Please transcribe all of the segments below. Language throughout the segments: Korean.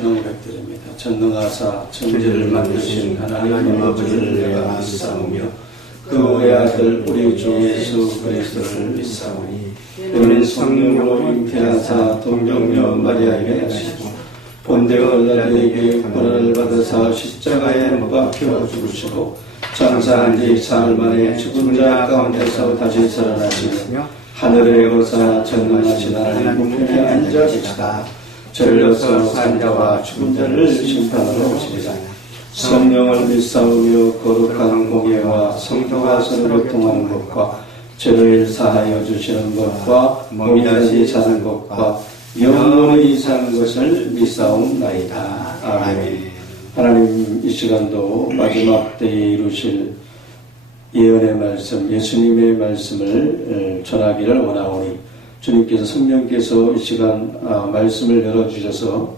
신앙고백드립니다. 전능하사 천지를 만드신 하나님 아버지를 내가 믿사오며 그 외아들 우리 주 예수 그리스도를 믿사오니 그는 성령으로 잉태하사 동정녀 마리아에게 하시고 본대가 을라에게 고난을 받으사 십자가에 못 박혀 죽으시고 장사한 지 사흘 만에 죽은 자 가운데서 다시 살아나시며 하늘에 오사 전능하신 하나님 우편에 앉아 계시다. 절려서 산 자와 죽은 자를 심판하러 오시리라. 성령을 믿사오며 거룩한 공예와 성도가 서로 교통하는 것과 죄를 사하여 주시는 것과 몸이 다시 사는 것과 영원히 사는 것을 믿사옵나이다. 아멘. 하나님, 이 시간도 마지막 때에 이루실 예언의 말씀, 예수님의 말씀을 전하기를 원하오니 주님께서 성령께서 이 시간 말씀을 열어주셔서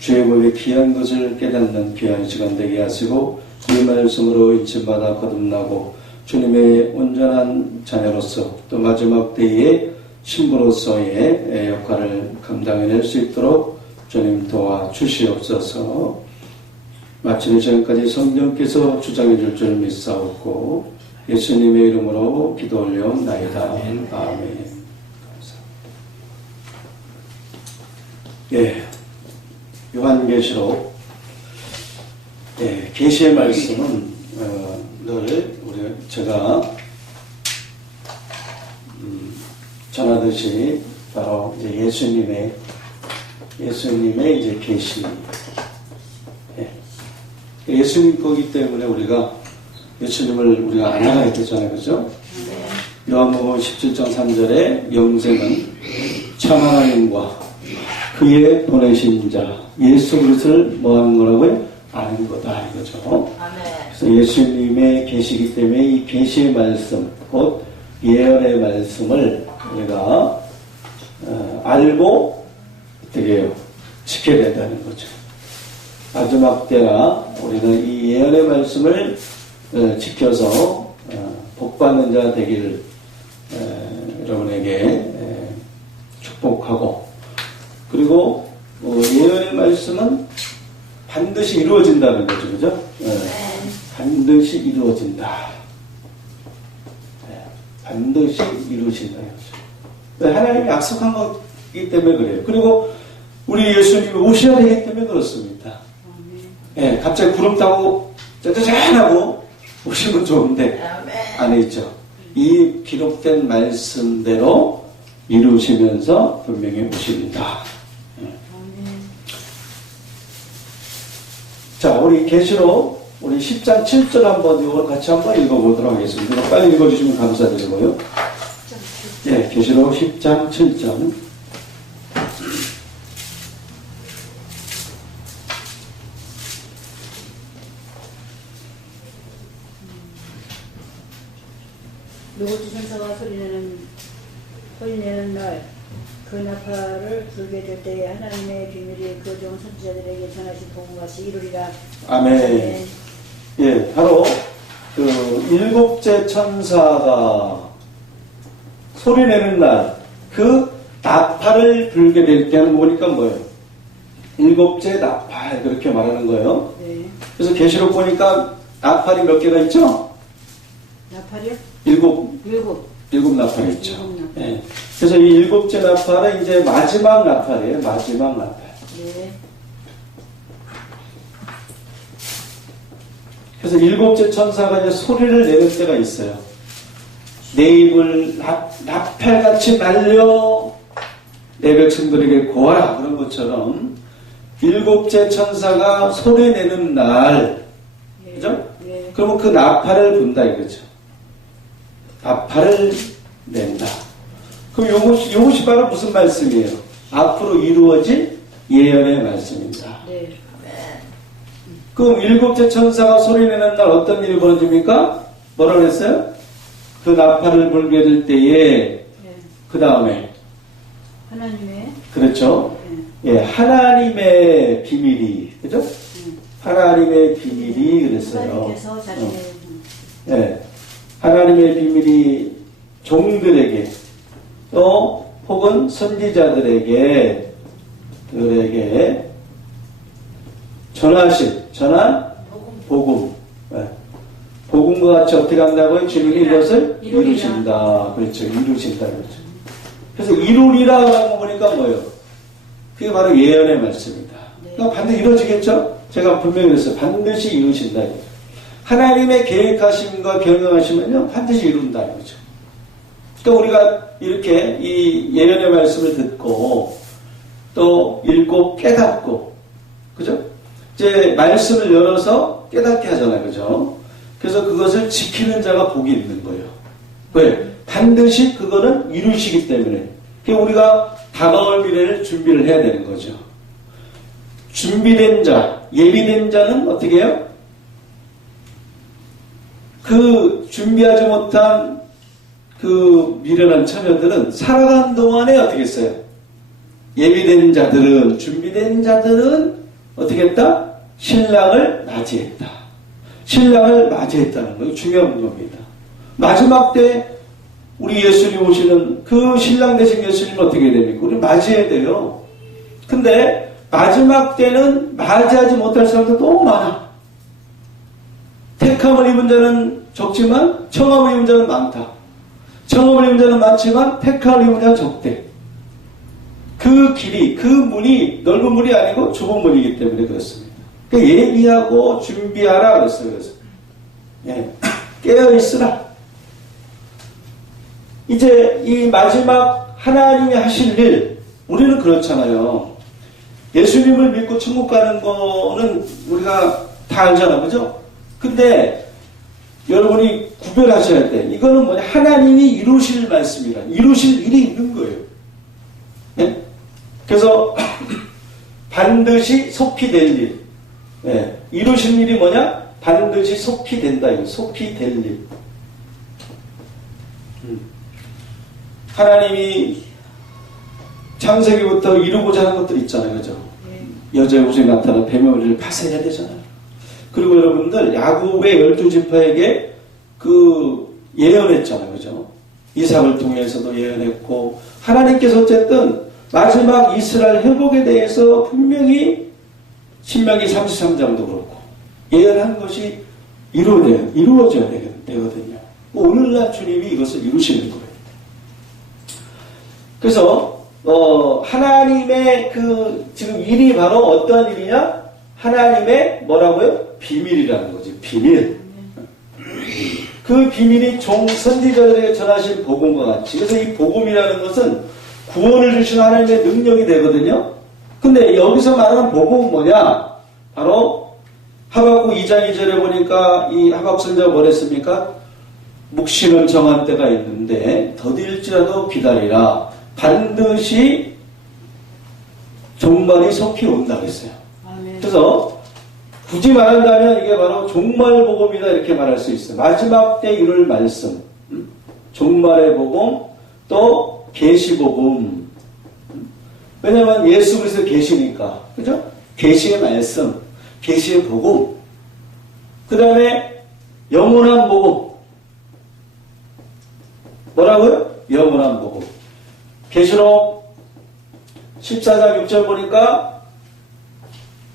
주의 법의 귀한 것을 깨닫는 귀한 시간 되게 하시고 이 말씀으로 인침받아 거듭나고 주님의 온전한 자녀로서 또 마지막 때의 신부로서의 역할을 감당해낼 수 있도록 주님 도와주시옵소서. 마치는 시간까지 성령께서 주장해 줄 줄 믿사옵고 예수님의 이름으로 기도 올려옵나이다. 아멘. 감사합니다. 예, 요한계시록 계시의 말씀은 늘 제가 전하듯이 바로 이제 예수님의 이제 계시. 예수님 거기 때문에 우리가 예수님을 우리가 알아가야 되잖아요, 그죠? 요한복음 17장 3절에 영생은 참 하나님과 그의 보내신 자 예수 그리스도를 뭐하는 거라고요? 아는 거다 이거죠. 그래서 예수님의 계시기 때문에 이 계시의 말씀, 곧 예언의 말씀을 우리가 알고 어떻게 해요? 지켜야 된다는 거죠. 마지막 때나 우리는 이 예언의 말씀을 지켜서 복받는 자 되기를 여러분에게 축복하고, 그리고 예언의 말씀은 반드시 이루어진다는 거죠, 그죠? 반드시 이루어진다. 반드시 이루어진다는 거죠. 하나님이 약속한 거기 때문에 그래요. 그리고 우리 예수님이 오셔야 되기 때문에 그렇습니다. 갑자기 구름 타고 짜자잔하고 오시면 좋은데 안 있죠. 이 기록된 말씀대로 이루시면서 분명히 오십니다. 자, 우리 계시록 우리 10장 7절 한번 이걸 같이 한번 읽어보도록 하겠습니다. 빨리 읽어주시면 감사드리고요. 계시록 10장 7절. 누구도 천사가 소리내는 날 그 나팔을 불게 될 때에 하나님의 비밀이 그 종 선지자들에게 전하신 복음같이 이루리라. 아멘. 예, 바로 그 일곱째 천사가 소리내는 날 그 나팔을 불게 될 때는 보니까 뭐예요? 일곱째 나팔 그렇게 말하는 거예요. 네. 그래서 계시록 보니까 나팔이 몇 개가 있죠? 나팔이요? 일곱 나팔이 있죠. 예. 그래서 이 일곱째 나팔은 이제 마지막 나팔이에요. 마지막 나팔. 네. 그래서 일곱째 천사가 이제 소리를 내는 때가 있어요. 내 입을 나팔같이 날려 내 백성들에게 고하라 그런 것처럼 일곱째 천사가 소리 내는 날, 네. 그죠? 네. 그러면 그 나팔을 분다 이거죠. 나팔을 낸다. 그럼 요것이 바로 무슨 말씀이에요? 앞으로 이루어질 예언의 말씀입니다. 네. 그럼 일곱째 천사가 소리내는 날 어떤 일이 벌어집니까? 뭐라고 했어요? 그 나팔을 불게 될 때에 네. 그 다음에 하나님의 그렇죠? 예, 하나님의 비밀이 그죠? 하나님의 비밀이 그랬어요. 하나님께서 자신의 예, 하나님의 비밀이 종들에게 또 혹은 선지자들에게 전한 복음. 네. 복음과 같이 어떻게 한다고요? 주님이 이것을 이루신다. 그렇죠. 이루신다. 그렇죠. 그래서 이루리라고 하는 거 보니까 뭐예요? 그게 바로 예언의 말씀이다. 그러니까 반드시 이루어지겠죠? 제가 분명히 그랬어요. 반드시 이루신다. 하나님의 계획하심과 경영하시면요, 반드시 이룬다. 이거죠. 그러니까 우리가 이렇게 이 예언의 말씀을 듣고 또 읽고 깨닫고, 그죠? 이제 말씀을 열어서 깨닫게 하잖아요. 그죠? 그래서 그것을 지키는 자가 복이 있는 거예요. 왜? 반드시 그거는 이루시기 때문에. 그러니까 우리가 다가올 미래를 준비를 해야 되는 거죠. 준비된 자, 예비된 자는 어떻게 해요? 그 준비하지 못한 그 미련한 처녀들은 살아가는 동안에 어떻게 했어요? 예비된 자들은, 준비된 자들은 어떻게 했다? 신랑을 맞이했다. 신랑을 맞이했다는 거 중요한 겁니다. 마지막 때 우리 예수님 오시는 그 신랑 되신 예수님은 어떻게 됩니까? 우리 맞이해야 돼요. 근데 마지막 때는 맞이하지 못할 사람도 너무 많아. 택함을 입은 자는 적지만 청함을 입은 자는 많다. 청함을 입은 자는 많지만 택함을 입은 자는 적대. 그 길이, 그 문이 넓은 문이 아니고 좁은 문이기 때문에 그렇습니다. 그러니까 예비하고 준비하라 그랬어요. 그래서 예, 깨어있으라. 이제 이 마지막 하나님이 하실 일, 우리는 그렇잖아요. 예수님을 믿고 천국 가는 거는 우리가 다 알잖아, 그죠? 근데 여러분이 구별하셔야 돼. 이거는 뭐냐? 하나님이 이루실 말씀이라, 이루실 일이 있는 거예요. 네? 그래서 반드시 속히 될 일. 네. 이루실 일이 뭐냐? 반드시 속히 된다. 이거. 속히 될 일. 하나님이 창세기부터 이루고자 하는 것들이 있잖아요. 그죠? 여자의 모습이 나타나 뱀의 머리를 파쇄해야 되잖아요. 그리고 여러분들 야곱의 12지파에게 그 예언했잖아요. 그죠? 이삭을 통해서도 예언했고 하나님께서 어쨌든 마지막 이스라엘 회복에 대해서 분명히 신명기 33장도 그렇고 예언한 것이 이루어져야 되거든요. 오늘날 주님이 이것을 이루시는 거예요. 그래서 하나님의 그 지금 일이 바로 어떤 일이냐? 하나님의 뭐라고요? 비밀이라는 거지. 비밀. 그 비밀이 종 선지자들에게 전하신 복음과 같이. 그래서 이 복음이라는 것은 구원을 주시는 하나님의 능력이 되거든요. 근데 여기서 말하는 복음은 뭐냐? 바로 하박국 2장 2절에 보니까 이 하박국 선지자가 뭐랬습니까? 묵시는 정한 때가 있는데 더딜지라도 기다리라. 반드시 종말이 속히 온다 그랬어요. 그래서 굳이 말한다면 이게 바로 종말 복음이다 이렇게 말할 수 있어요. 마지막 때 이룰 말씀, 종말의 복음, 또 계시 복음. 왜냐하면 예수 그리스도 계시니까, 그죠? 계시의 말씀, 계시의 복음. 그 다음에 영원한 복음. 뭐라고요? 영원한 복음. 계시록 14장 6절 보니까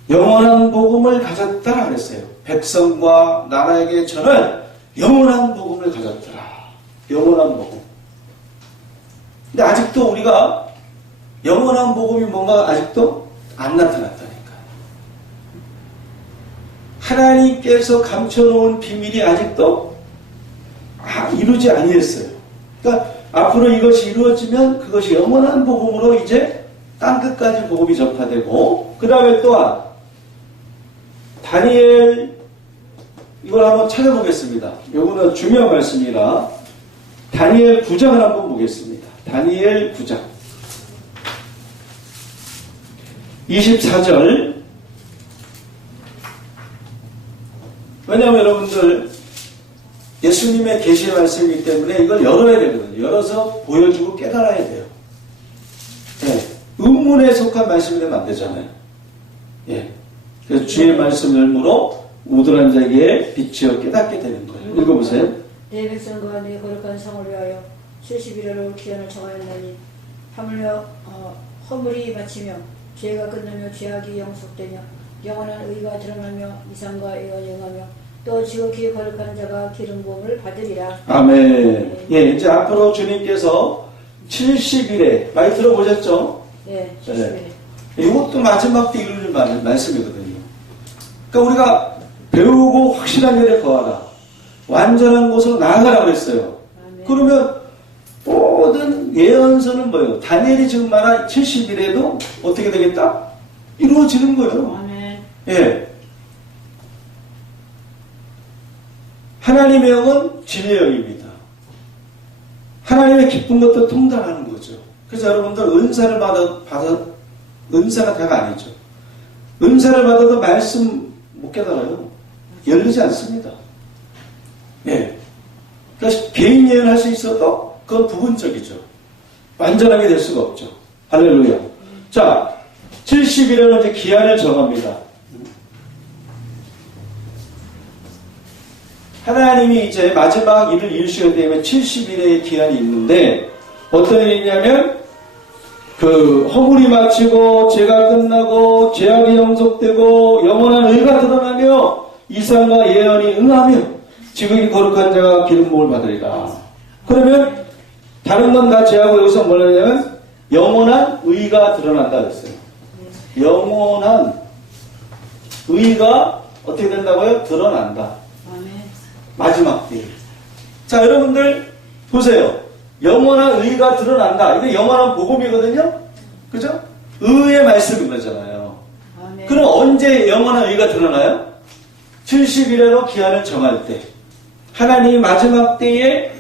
영원한 복음을 가졌더라 그랬어요. 백성과 나라에게 전할 영원한 복음을 가졌더라. 영원한 복음. 근데 아직도 우리가 영원한 복음이 뭔가 아직도 안 나타났다니까. 하나님께서 감춰놓은 비밀이 아직도 이루지 아니했어요. 그러니까 앞으로 이것이 이루어지면 그것이 영원한 복음으로 이제 땅끝까지 복음이 전파되고, 그 다음에 또한 다니엘, 이걸 한번 찾아보겠습니다. 이거는 중요한 말씀이라 다니엘 9장을 한번 보겠습니다. 다니엘 9장 24절. 왜냐하면 여러분들 예수님의 계시의 말씀이기 때문에 이걸 열어야 되거든요. 열어서 보여주고 깨달아야 돼요. 네. 의문에 속한 말씀이 되면 안 되잖아요. 예. 그래서 주의 말씀 열므로 우둔한 자에게 빛이어 깨닫게 되는 거예요. 읽어보세요. 내 백성과 내 거룩한 성을 위하여 71일을 기한을 정하였나니 하물며 허물이 마치며 죄가 끝나며 죄악이 영속되며 영원한 의가 드러나며 이상과 애가 영하며 또 지극히 거룩한 자가 기름 부음을 받으리라. 아멘. 예, 이제 앞으로 주님께서 70일에 많이 들어보셨죠? 예, 70일. 이것도 마지막 때 이루는 말씀이거든요. 그러니까 우리가 배우고 확실한 일에 거하라. 완전한 곳으로 나아가라고 했어요. 아멘. 그러면 모든 예언서는 뭐예요? 다니엘이 지금 말한 70일에도 어떻게 되겠다? 이루어지는 거예요. 아멘. 예. 하나님의 영은 진리의 영입니다. 하나님의 기쁜 것도 통달하는 거죠. 그래서 여러분들 은사를 은사가 다가 아니죠. 은사를 받아도 말씀 못 깨달아요. 열리지 않습니다. 예. 그러니까 개인 예언할 수 있어도 그건 부분적이죠. 완전하게 될 수가 없죠. 할렐루야. 자, 70일에는 이제 기한을 정합니다. 하나님이 이제 마지막 일을 이루시게 되면 70일의 기한이 있는데 어떤 일이냐면 그 허물이 마치고 죄가 끝나고 죄악이 영속되고 영원한 의가 드러나며 이상과 예언이 응하며 지극히 거룩한 자가 기름 부음을 받으리라. 그러면 다른 건 다 죄하고 여기서 뭐냐면 영원한 의가 드러난다 그랬어요. 영원한 의가 어떻게 된다고요? 드러난다. 아멘. 마지막 때. 자, 여러분들 보세요. 영원한 의가 드러난다. 이게 영원한 복음이거든요. 그죠? 의의 말씀인 거잖아요. 아멘. 그럼 언제 영원한 의가 드러나요? 70일에로 기한을 정할 때. 하나님이 마지막 때에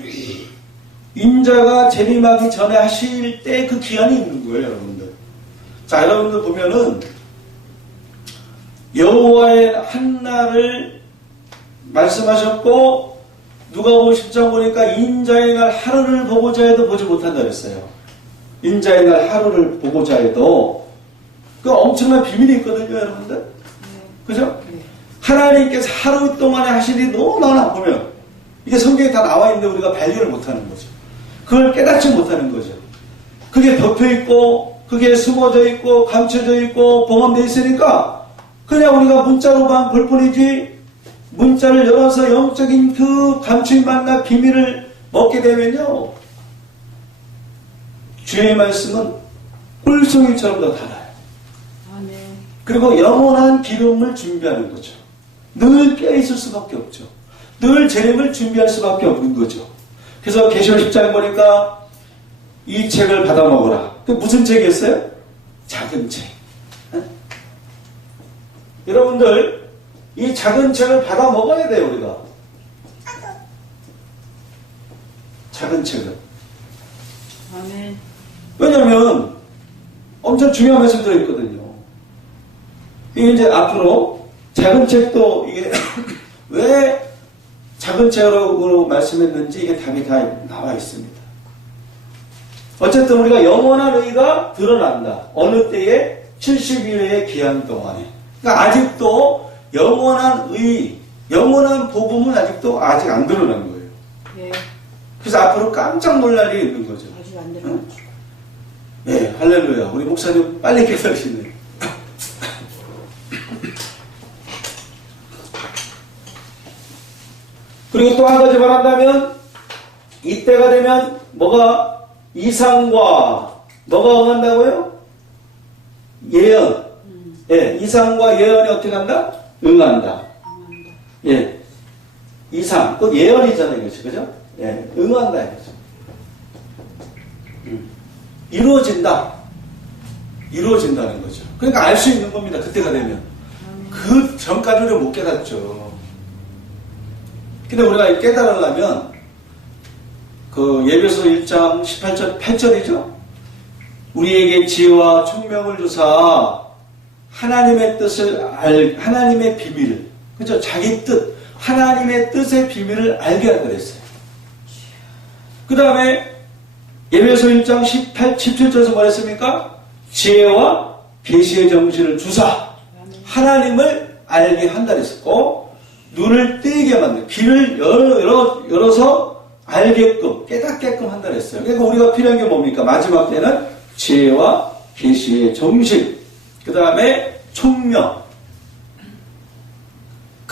인자가 재림하기 전에 하실 때 그 기한이 있는 거예요, 여러분들. 자, 여러분들 보면은 여호와의 한 날을 말씀하셨고 누가복음 10장 보니까 인자의 날 하루를 보고자 해도 보지 못한다 그랬어요. 인자의 날 하루를 보고자 해도 그 엄청난 비밀이 있거든요, 여러분들. 그죠? 하나님께서 하루 동안에 하실 일이 너무 많아 보면 이게 성경에 다 나와 있는데 우리가 발견을 못하는 거죠. 그걸 깨닫지 못하는 거죠. 그게 덮여있고 그게 숨어져 있고 감춰져 있고 봉함되어 있으니까 그냥 우리가 문자로만 볼 뿐이지 문자를 열어서 영적인 그 감추인 만나 비밀을 얻게 되면요 주의 말씀은 꿀송이처럼 더 달아요. 아멘. 그리고 영원한 기름을 준비하는 거죠. 늘 깨어있을 수밖에 없죠. 늘 재림을 준비할 수밖에 없는 거죠. 그래서 계시록 10장 보니까 이 책을 받아 먹어라. 그 무슨 책이었어요? 작은 책. 여러분들 이 작은 책을 받아 먹어야 돼요, 우리가. 작은 책을. 아멘. 왜냐면 엄청 중요한 말씀 들어있거든요. 이게 이제 앞으로 작은 책도 이게 왜 작은 책으로 말씀했는지 이게 답이 다 나와 있습니다. 어쨌든 우리가 영원한 의가 드러난다. 어느 때에? 70일의 기한 동안에. 그러니까 아직도 영원한 의, 영원한 복음은 아직도 아직 안 드러난 거예요. 예. 그래서 앞으로 깜짝 놀랄 일이 있는 거죠. 아직 안 들어갔죠. 네, 할렐루야. 우리 목사님 빨리 깨달으시네요. 그리고 또 한 가지 말한다면 이때가 되면 뭐가 이상과 뭐가 응한다고요? 예언. 예, 이상과 예언이 어떻게 한다? 응한다. 예, 이상. 그 예언이잖아요, 이것이. 그죠? 예, 응한다, 이거죠. 이루어진다. 이루어진다는 거죠. 그러니까 알 수 있는 겁니다, 그때가 되면. 그 전까지 우리가 못 깨닫죠. 근데 우리가 깨달으려면, 그 예배서 1장 18절, 8절이죠? 우리에게 지혜와 총명을 주사, 하나님의 뜻을 하나님의 비밀을, 그죠? 자기 뜻, 하나님의 뜻의 비밀을 알게 하라 그랬어요. 그 다음에 예배서 1장 17절에서 뭐랬습니까? 지혜와 계시의 정신을 주사 하나님을 알게 한다 그랬었고 눈을 뜨게 만든 귀를 열어서 알게끔 깨닫게끔 한다 그랬어요. 그러니까 우리가 필요한 게 뭡니까? 마지막 때는 지혜와 계시의 정신, 그 다음에 총명,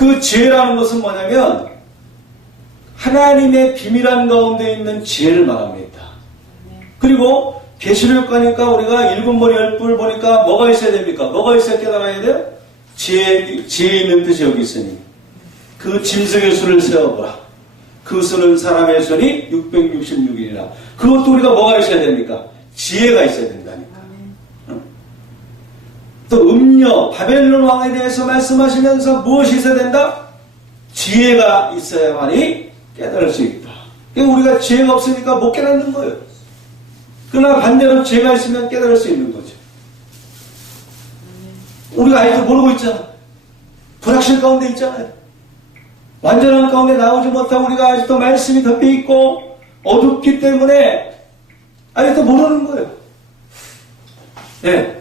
그 지혜라는 것은 뭐냐면 하나님의 비밀한 가운데 있는 지혜를 말합니다. 그리고 계시록 가니까 우리가 일곱 머리 열뿔 보니까 뭐가 있어야 됩니까? 뭐가 있어야 깨달아야 돼요? 지혜 있는 뜻이 여기 있으니 그 짐승의 수를 세어보라. 그 수는 사람의 수니 666이라. 그것도 우리가 뭐가 있어야 됩니까? 지혜가 있어야 된다니까. 또 음녀 바벨론 왕에 대해서 말씀하시면서 무엇이 있어야 된다? 지혜가 있어야만이 깨달을 수 있다. 그러니까 우리가 지혜가 없으니까 못 깨닫는 거예요. 그러나 반대로 지혜가 있으면 깨달을 수 있는 거죠. 우리가 아직도 모르고 있잖아. 불확실 가운데 있잖아요. 완전한 가운데 나오지 못하고 우리가 아직도 말씀이 덮여 있고 어둡기 때문에 아직도 모르는 거예요. 네.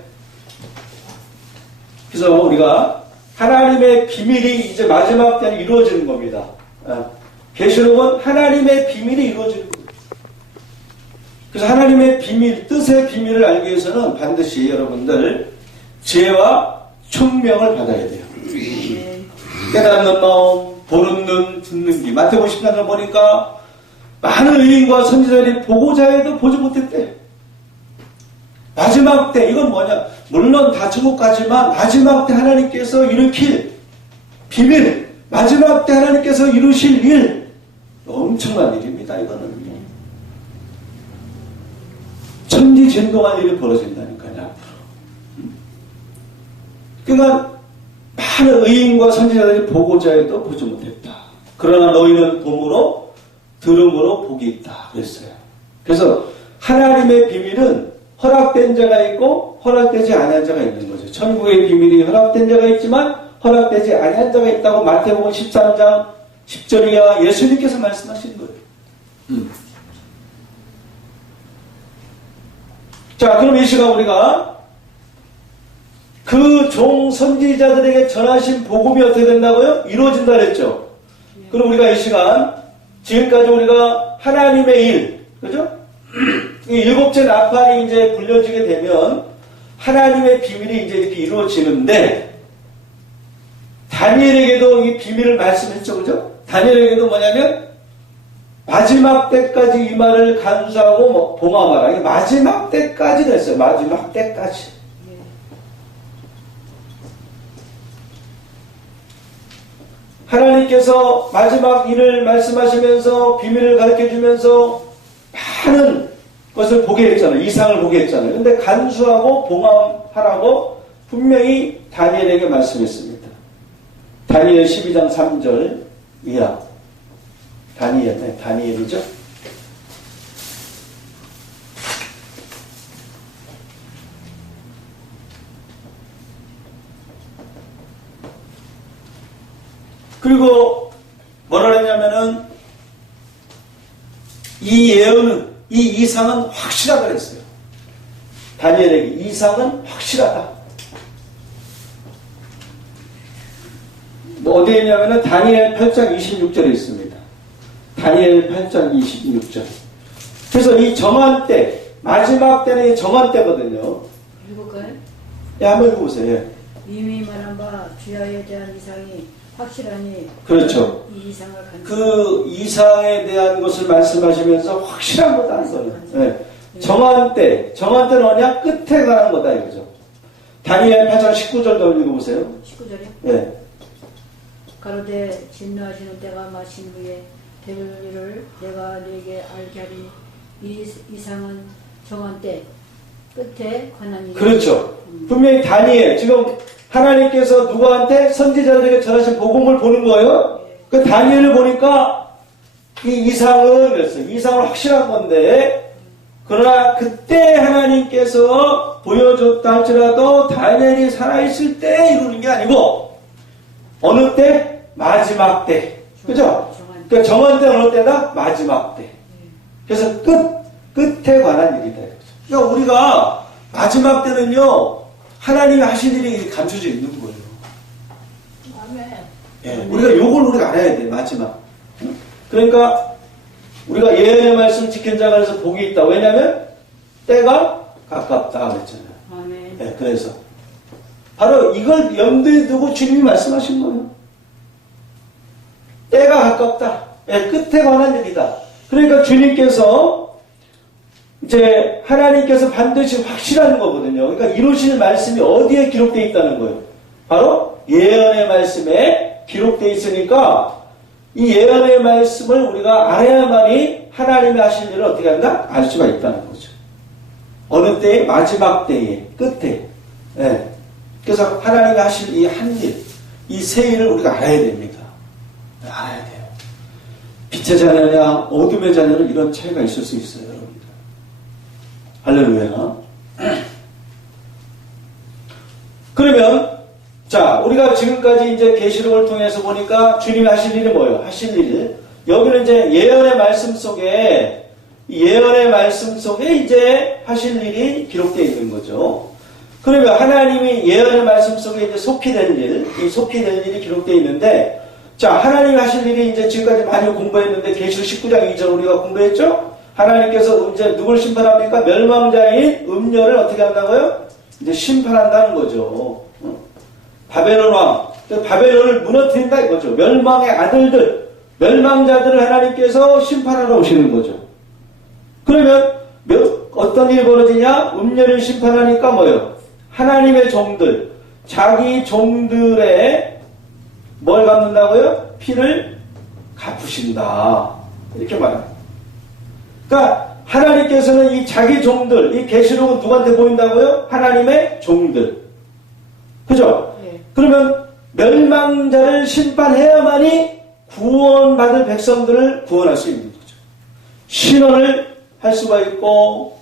그래서 우리가 하나님의 비밀이 이제 마지막 때는 이루어지는 겁니다. 계시록은 하나님의 비밀이 이루어지는 거예요. 그래서 하나님의 비밀, 뜻의 비밀을 알기 위해서는 반드시 여러분들 지혜와 총명을 받아야 돼요. 깨닫는 마음, 보는 눈, 듣는 귀. 마태복음 10장을 보니까 많은 의인과 선지자들이 보고자 해도 보지 못했대. 마지막 때 이건 뭐냐? 물론 다 지금까지만 마지막 때 하나님께서 일으킬 비밀, 마지막 때 하나님께서 이루실 일, 엄청난 일입니다. 이거는 천지진동한 일이 벌어진다니까요. 앞으로. 그러니까 많은 의인과 선지자들이 보고자 해도 보지 못했다. 그러나 너희는 봄으로 들음으로 복이 있다 그랬어요. 그래서 하나님의 비밀은 허락된 자가 있고 허락되지 아니한 자가 있는 거죠. 천국의 비밀이 허락된 자가 있지만 허락되지 아니한 자가 있다고 마태복음 13장 10절이야 예수님께서 말씀하신 거예요. 자, 그럼 이 시간 우리가 그 종 선지자들에게 전하신 복음이 어떻게 된다고요? 이루어진다 그랬죠. 그럼 우리가 이 시간 지금까지 우리가 하나님의 일, 그죠? 이 일곱째 나팔이 이제 불려지게 되면 하나님의 비밀이 이제 이렇게 이루어지는데 다니엘에게도 이 비밀을 말씀했죠, 그죠? 다니엘에게도 뭐냐면 마지막 때까지 이 말을 간수하고 봉함하라. 이게 마지막 때까지 됐어요. 마지막 때까지. 하나님께서 마지막 일을 말씀하시면서 비밀을 가르쳐주면서 많은 것을 보게 했잖아요. 이상을 보게 했잖아요. 근데 간수하고 봉함하라고 분명히 다니엘에게 말씀했습니다. 다니엘 12장 3절 이하. 다니엘이죠. 그리고 뭐라 했냐면은 이 예언은 이 이상은 확실하다 그랬어요. 다니엘에게 이상은 확실하다. 뭐 어디에 있냐면은 다니엘 8장 26절에 있습니다. 다니엘 8장 26절. 그래서 이 정한 때, 마지막 때는 이 정한 때거든요. 읽을까요? 예, 한번 읽어보세요. 예. 이미 말한 바 주야에 대한 이상이 확실하니 그렇죠. 이 이상을 그 이상에 대한 것을 말씀하시면서 확실한 거다 하는 거예요. 예. 정한 때는 뭐냐? 끝에 관한 거다 이거죠. 다니엘 8장 19절도 읽어보세요. 19절이요? 예. 가로되 진노하시는 때가 마친 후에 될 일을 내가 네게 알게 하리니 이 이상은 정한 때 끝에 관한 일. 그렇죠. 분명히 다니엘 지금 하나님께서 누구한테 선지자들에게 전하신 복음을 보는 거예요. 그 다니엘을 보니까 이 이상은 그랬어요. 이상은 확실한 건데 그러나 그때 하나님께서 보여줬다 할지라도 다니엘이 살아있을 때 이루는 게 아니고 어느 때? 마지막 때. 그죠? 그러니까 정한 때 어느 때다? 마지막 때. 그래서 끝에 관한 일이다. 그러니까 우리가 마지막 때는요, 하나님이 하신 일이 감춰져 있는 거예요. 아멘. 예, 우리가 요걸 우리가 알아야 돼, 마지막. 그러니까 우리가 예언의 말씀 지킨 자가 그래서 복이 있다. 왜냐면 때가 가깝다 그랬잖아요. 아멘. 예, 그래서 바로 이걸 염두에 두고 주님이 말씀하신 거예요. 때가 가깝다. 예, 끝에 관한 일이다. 그러니까 주님께서 이제 하나님께서 반드시 확실한 거거든요. 그러니까 이루실 말씀이 어디에 기록되어 있다는 거예요? 바로 예언의 말씀에 기록되어 있으니까 이 예언의 말씀을 우리가 알아야만이 하나님이 하실 일을 어떻게 한다? 알 수가 있다는 거죠. 어느 때에? 마지막 때에, 끝에. 예. 그래서 하나님이 하실 이 한 일, 이 세 일을 우리가 알아야 됩니다. 알아야 돼요. 빛의 자녀냐 어둠의 자녀는 이런 차이가 있을 수 있어요, 여러분들. 할렐루야. 그러면 자, 우리가 지금까지 이제 계시록을 통해서 보니까 주님이 하실 일이 뭐예요? 하실 일. 여기는 이제 예언의 말씀 속에 이제 하실 일이 기록되어 있는 거죠. 그러면 하나님이 예언의 말씀 속에 이제 속히된 일, 이 속히된 일이 기록되어 있는데, 자, 하나님이 하실 일이 이제 지금까지 많이 공부했는데, 계시록 19장 2절 우리가 공부했죠? 하나님께서 이제 누굴 심판합니까? 멸망자인 음녀를 어떻게 한다고요? 이제 심판한다는 거죠. 바벨론 왕, 바벨론을 무너뜨린다 이거죠. 멸망의 아들들, 멸망자들을 하나님께서 심판하러 오시는 거죠. 그러면 어떤 일이 벌어지냐? 음녀를 심판하니까 뭐예요? 하나님의 종들, 자기 종들의 뭘 갚는다고요? 피를 갚으신다. 이렇게 말합니다. 그러니까 하나님께서는 이 자기 종들, 이 계시록은 누구한테 보인다고요? 하나님의 종들. 그죠? 네. 그러면 멸망자를 심판해야만이 구원받을 백성들을 구원할 수 있는 거죠. 신원을 할 수가 있고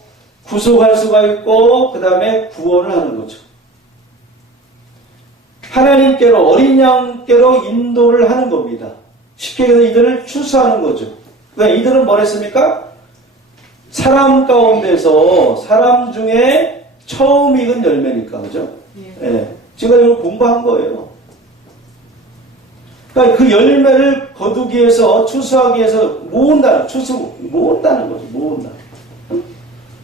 구속할 수가 있고 그 다음에 구원을 하는 거죠. 하나님께로 어린 양께로 인도를 하는 겁니다. 쉽게 해서 이들을 추수하는 거죠. 그러니까 이들은 뭘 했습니까? 사람 가운데서 사람 중에 처음 익은 열매니까 그죠? 예. 제가 이걸 공부한 거예요. 그러니까 그 열매를 거두기 위해서 추수하기 위해서 모은다는 거죠.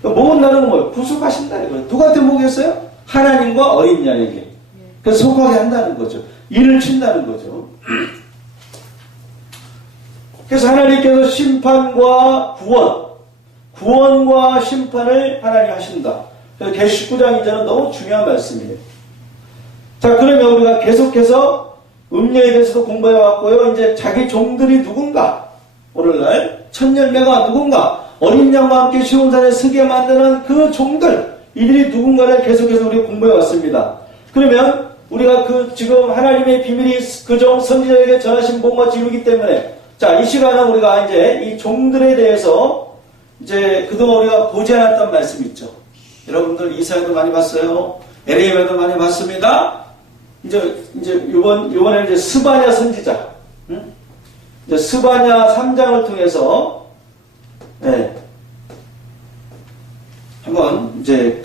모은다는 건 뭐예요? 구속하신다는 거예요. 누구한테 모으겠어요? 하나님과 어린 양에게. 그래서 속하게 한다는 거죠. 일을 친다는 거죠. 그래서 하나님께서 심판과 구원과 심판을 하나님이 하신다. 그래서 계시록 19장 2절은 너무 중요한 말씀이에요. 자, 그러면 우리가 계속해서 음녀에 대해서도 공부해왔고요. 이제 자기 종들이 누군가? 오늘날 첫 열매가 누군가? 어린 양과 함께 시온산에 서게 만드는 그 종들, 이들이 누군가를 계속해서 우리가 공부해왔습니다. 그러면 우리가 지금 하나님의 비밀이 그종 선지자에게 전하신 복음과 이루기 때문에 자, 이 시간은 우리가 이제 이 종들에 대해서 이제 그동안 우리가 보지 않았던 말씀 있죠. 여러분들 이사야도 많이 봤어요. 에레미야도 많이 봤습니다. 요번에 이제 스바냐 선지자, 이제 스바냐 3장을 통해서, 한번 이제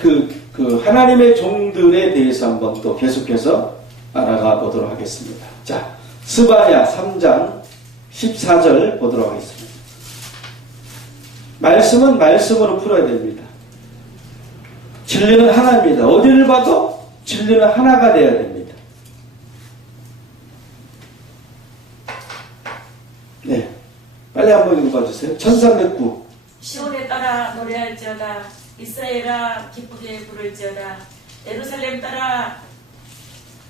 하나님의 종들에 대해서 한번 또 계속해서 알아가 보도록 하겠습니다. 자, 스바냐 3장 14절 보도록 하겠습니다. 말씀은 말씀으로 풀어야 됩니다. 진리는 하나입니다. 어디를 봐도 진리는 하나가 되어야 됩니다. 네, 빨리 한번 읽어봐주세요. 1309. 시온에 따라 노래할지어다. 이스라엘아 기쁘게 부를지어다. 예루살렘 따라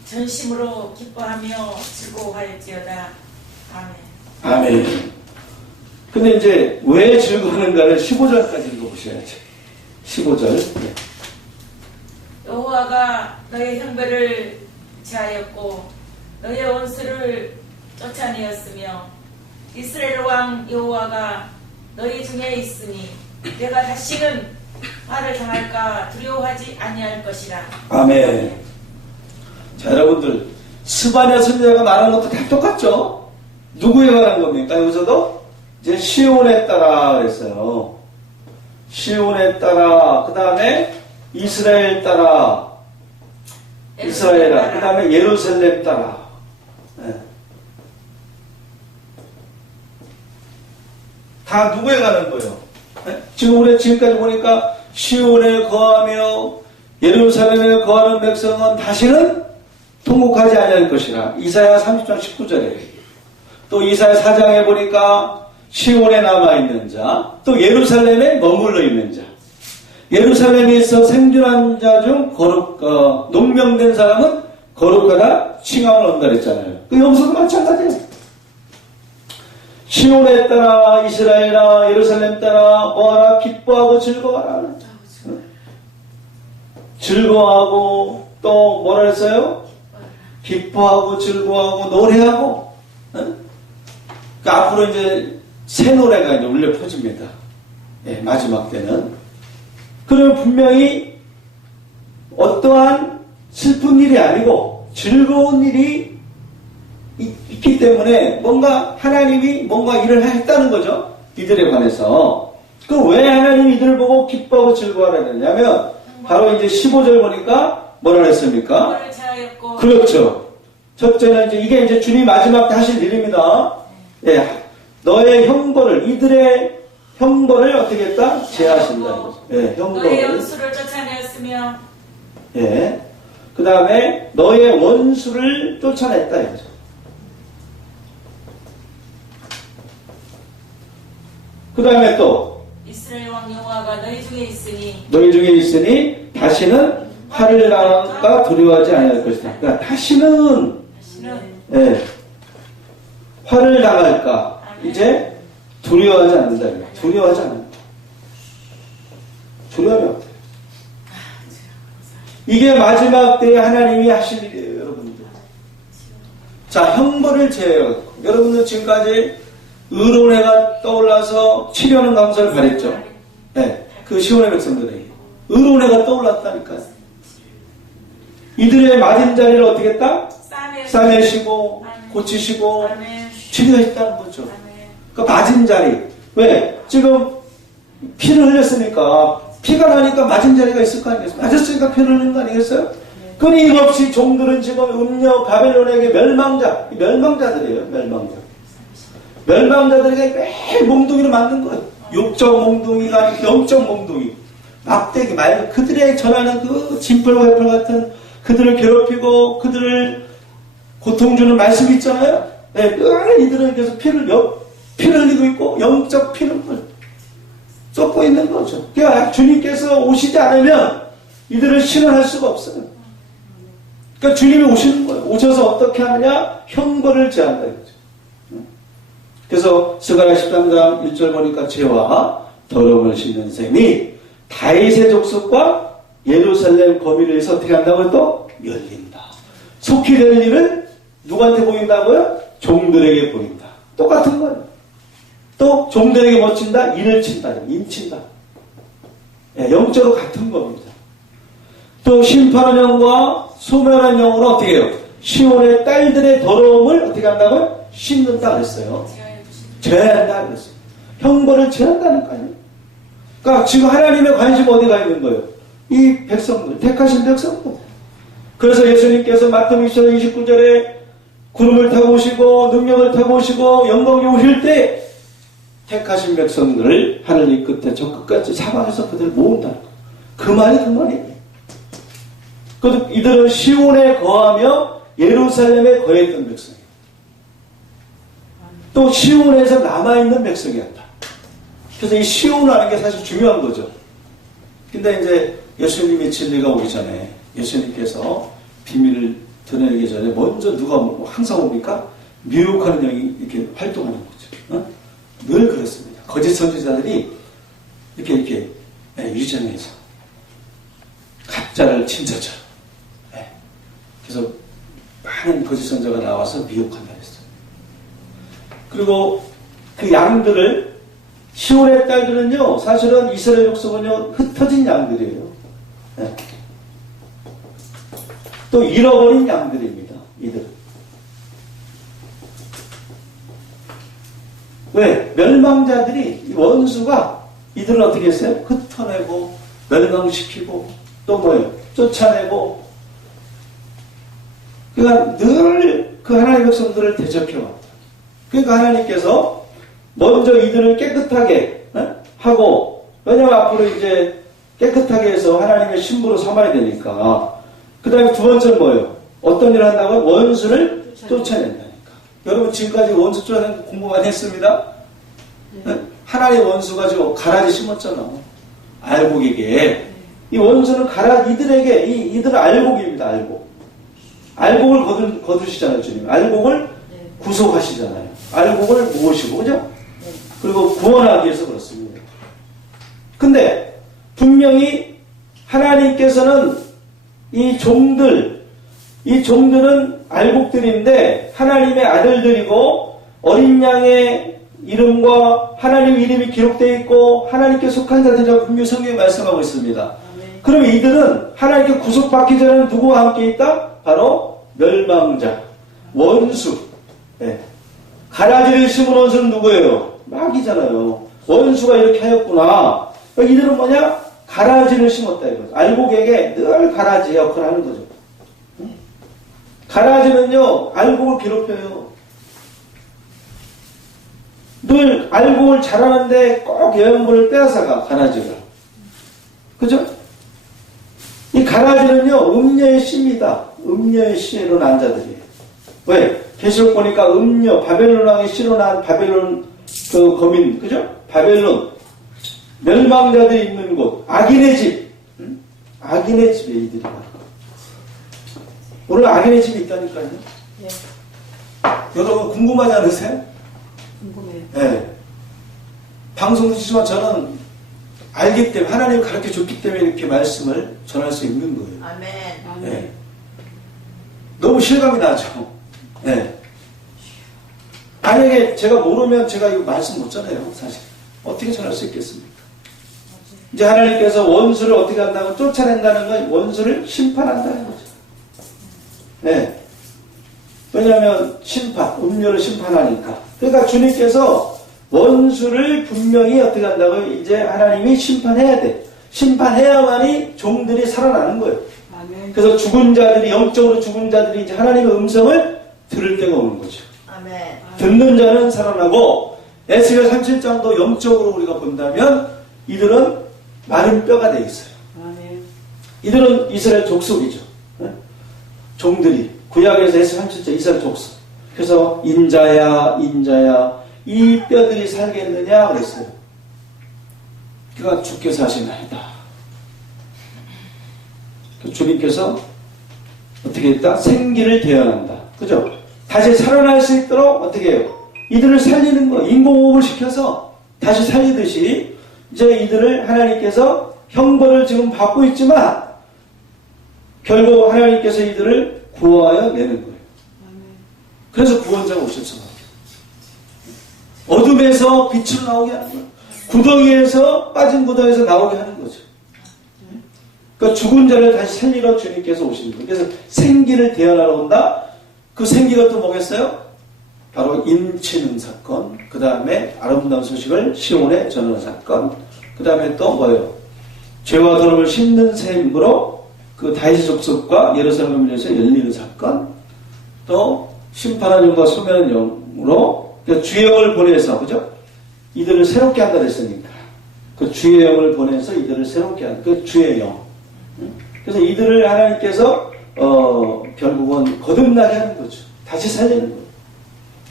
전심으로 기뻐하며 즐거워할지어다. 아멘. 아멘. 근데 이제 왜 즐거워하는가를 15절까지 읽어보셔야죠. 15절. 네. 여호와가 너의 형벌을 제하였고 너의 원수를 쫓아내었으며 이스라엘 왕 여호와가 너희 중에 있으니 내가 다시는 화를 당할까 두려워하지 아니할 것이라. 아멘. 자, 여러분들 스바냐 선지자가 말하는 것도 다 똑같죠? 누구에 관한 겁니까? 여기서도 이제 시온에 따라 그랬어요. 시온에 따라, 그 다음에 이스라엘 따라, 이스라엘아, 그 다음에 예루살렘 따라. 네. 다 누구에 관한 거예요? 네? 지금 우리 지금까지 보니까 시온에 거하며 예루살렘에 거하는 백성은 다시는 통곡하지 아니할 것이라. 이사야 30장 19절에. 또 이사야 4장에 보니까 시온에 남아있는 자, 또 예루살렘에 머물러 있는 자. 예루살렘에서 생존한 자 중 농명된 사람은 거룩하다 칭함을 얻는다 그랬잖아요. 그 여기서도 마찬가지예요. 시온에 따라 이스라엘아 예루살렘 따라 뭐하라 기뻐하고 즐거워하라. 즐거워하고 또 뭐라 했어요? 기뻐하고 즐거워하고 노래하고. 그러니까 앞으로 이제 새 노래가 이제 울려 퍼집니다. 예, 마지막 때는. 그러면 분명히 어떠한 슬픈 일이 아니고 즐거운 일이 있기 때문에 뭔가 하나님이 뭔가 일을 했다는 거죠. 이들에 관해서. 그럼 왜 하나님이 이들을 보고 기뻐하고 즐거워하라 했냐면 바로 이제 15절 보니까 뭐라 했습니까? 그렇죠. 첫째는 이제 이게 이제 주님 마지막 때 하실 일입니다. 예, 너의 형벌을 이들의 형벌을 어떻게 했다? 제하신다. 예, 형벌을. 너의 원수를 쫓아내었으며. 예. 그 다음에 너의 원수를 쫓아냈다 이거죠. 그 다음에 또 이스라엘 왕 여호와가 너희 중에 있으니 다시는 화를 당할까 두려워하지 아니할 것이다. 그러니까 다시는 예, 화를 당할까 이제 두려워하지 않는다. 두려워하지 않는다. 두려움이 없다. 이게 마지막 때에 하나님이 하실 일이에요, 여러분들. 자, 형벌을 제외하고 여러분들 지금까지 의로운 해가 떠올라서 치료하는 감사를 바랬죠. 네, 그 시온의 백성들에게 의로운 해가 떠올랐다니까요. 이들의 맞은 자리를 어떻게 했다? 싸매시고 고치시고 치료했다는 거죠. 그러니까 맞은 자리. 왜? 지금 피를 흘렸으니까 피가 나니까 맞은 자리가 있을 거 아니겠어요? 맞았으니까 피를 흘린 거 아니겠어요? 끊임없이 종들은 지금 음녀 바벨론에게 멸망자들이에요. 멸망자들에게 매일 몽둥이로 만든 거예요. 육적 몽둥이가 아니고 영적 몽둥이. 막대기 말 그들의 전하는 그 진펄과 해펄 같은 그들을 괴롭히고 그들을 고통 주는 말씀이 있잖아요. 네, 늘 이들은 계속 피를 흘리고 있고 영적 피눈물 쏟고 있는 거죠. 그러니까 주님께서 오시지 않으면 이들을 신원할 수가 없어요. 그러니까 주님이 오시는 거예요. 오셔서 어떻게 하느냐? 형벌을 제한다 이거죠. 그래서 스가랴 13장 1절 보니까 죄와 더러움을 씻는 셈이 다윗의 족속과 예루살렘 거민을 위해서 어떻게 한다고요? 또 열린다. 속히 될 일을 누구한테 보인다고요? 종들에게 보인다. 똑같은 거예요. 또 종들에게 뭐 친다? 인을 친다. 인친다. 예, 영적으로 같은 겁니다. 또 심판한 영과 소멸한 영으로 어떻게 해요? 시온의 딸들의 더러움을 어떻게 한다고요? 씻는다 그랬어요. 제한다 그랬어요. 형벌을 제한다니까요. 그러니까 지금 하나님의 관심 어디가 있는 거예요? 이 백성들, 택하신 백성들. 그래서 예수님께서 마태복음 29절에 구름을 타고 오시고 능력을 타고 오시고 영광이 오실 때 택하신 백성들을 하늘이 끝에 저 끝까지 사방에서 그들을 모은다. 그 말이 그 말이에요. 그래도 이들은 시온에 거하며 예루살렘에 거했던 백성이에요. 또 시온에서 남아있는 백성이었다. 그래서 이 시온이라는 게 사실 중요한 거죠. 근데 이제 예수님의 진리가 오기 전에 예수님께서 비밀을 드러내기 전에 먼저 누가 항상 옵니까? 미혹하는 영이 이렇게 활동하는 거죠. 어? 늘 그렇습니다. 거짓 선지자들이 이렇게 유전해서 가짜를 친처처럼. 그래서 많은 거짓 선지자가 나와서 미혹한다 했어요. 그리고 그 양들을 시온의 딸들은요, 사실은 이스라엘 족속은요, 흩어진 양들이에요. 네. 또 잃어버린 양들입니다. 이들. 왜? 멸망자들이, 원수가 이들을 어떻게 했어요? 흩어내고, 멸망시키고, 또 뭐예요? 쫓아내고. 그러니까 늘 그 하나님의 백성들을 대적해왔다. 그러니까 하나님께서 먼저 이들을 깨끗하게 하고, 왜냐면 앞으로 이제 깨끗하게 해서 하나님의 신부로 삼아야 되니까. 그 다음에 두 번째는 뭐예요? 어떤 일을 한다고요? 원수를 쫓아낸다니까. 여러분 지금까지 원수 쫓아내는 공부 많이 했습니다. 하나님의 원수가 지금 가라지 심었잖아. 알곡에게. 이 원수는 이들에게, 이들은 알곡입니다, 알곡. 알곡을 거두시잖아요, 주님. 알곡을 구속하시잖아요. 알곡을 모으시고, 그죠? 그리고 구원하기 위해서 그렇습니다. 근데, 분명히 하나님께서는 이 종들은 알곡들인데, 하나님의 아들들이고, 어린 양의 이름과 하나님 이름이 기록되어 있고, 하나님께 속한 자들이라고 분명히 성경에 말씀하고 있습니다. 그럼 이들은 하나님께 구속받기 전에는 누구와 함께 있다? 바로 멸망자, 원수. 네. 가라지를 심은 원수는 누구예요? 마귀잖아요. 원수가 이렇게 하였구나. 이들은 뭐냐? 가라지를 심었다 이거죠. 알곡에게 늘 가라지 역할을 하는 거죠. 가라지는요, 알곡을 괴롭혀요. 늘 알곡을 자라는데 꼭 영양분을 빼앗아가, 가라지가. 그죠? 이 가라지는요, 음녀의 씨입니다. 음녀의 씨로 난 자들이에요. 왜? 계시록 보니까 음녀, 바벨론 왕의 씨로 난 바벨론 그 거민, 그죠? 바벨론. 멸망자들이 있는 곳, 악인의 집. 악인의 집에 이들이 와. 오늘 악인의 집이 있다니까요. 네. 여러분 궁금하지 않으세요? 궁금해요. 네. 방송도 지지만 저는 알기 때문에, 하나님 가르쳐 줬기 때문에 이렇게 말씀을 전할 수 있는 거예요. 아멘. 네. 너무 실감이 나죠? 네. 만약에 제가 모르면 제가 이거 말씀 못 전해요, 사실. 어떻게 전할 수 있겠습니까? 이제 하나님께서 원수를 어떻게 한다고 쫓아낸다는 건 원수를 심판한다는 거죠. 네. 왜냐하면 음료를 심판하니까. 그러니까 주님께서 원수를 분명히 어떻게 한다고요? 이제 하나님이 심판해야 돼. 심판해야만이 종들이 살아나는 거예요. 아멘. 그래서 죽은 자들이, 영적으로 죽은 자들이 이제 하나님의 음성을 들을 때가 오는 거죠. 아멘. 듣는 자는 살아나고, 에스겔 37장도 영적으로 우리가 본다면 이들은 마른 뼈가 돼 있어요. 아멘. 이들은 이스라엘 족속이죠. 종들이 구약에서 에스겔 37장 이스라엘 족속. 그래서 인자야 이 뼈들이 살겠느냐 그랬어요. 그가 주께서 하시나이다. 주님께서 어떻게 했다? 생기를 대언한다. 그죠? 다시 살아날 수 있도록 어떻게 해요? 이들을 살리는 거, 인공호흡을 시켜서 다시 살리듯이 이제 이들을 하나님께서 형벌을 지금 받고 있지만 결국 하나님께서 이들을 구하여 내는 거예요. 그래서 구원자가 오셨잖아요. 어둠에서 빛으로 나오게 하는 거예요. 빠진 구덩이에서 나오게 하는 거죠. 그러니까 죽은 자를 다시 살리러 주님께서 오시는 거예요. 그래서 생기를 대언하러 온다. 그 생기가 또 뭐겠어요? 바로 임치는 사건, 그 다음에 아름다운 소식을 시온에 전하는 사건, 그 다음에 또 뭐예요? 죄와 더러움을 씹는 셈으로 그 다윗의 족속과 예루살렘을 위해서 열리는 사건, 또 심판하는 영과 소멸하는 영으로 그러니까 주의 영을 보내서, 그죠? 이들을 새롭게 한다 그랬으니까 그 주의 영을 보내서 이들을 새롭게 하는 그 주의 영. 그래서 이들을 하나님께서 결국은 거듭나게 하는 거죠. 다시 살리는 거예요.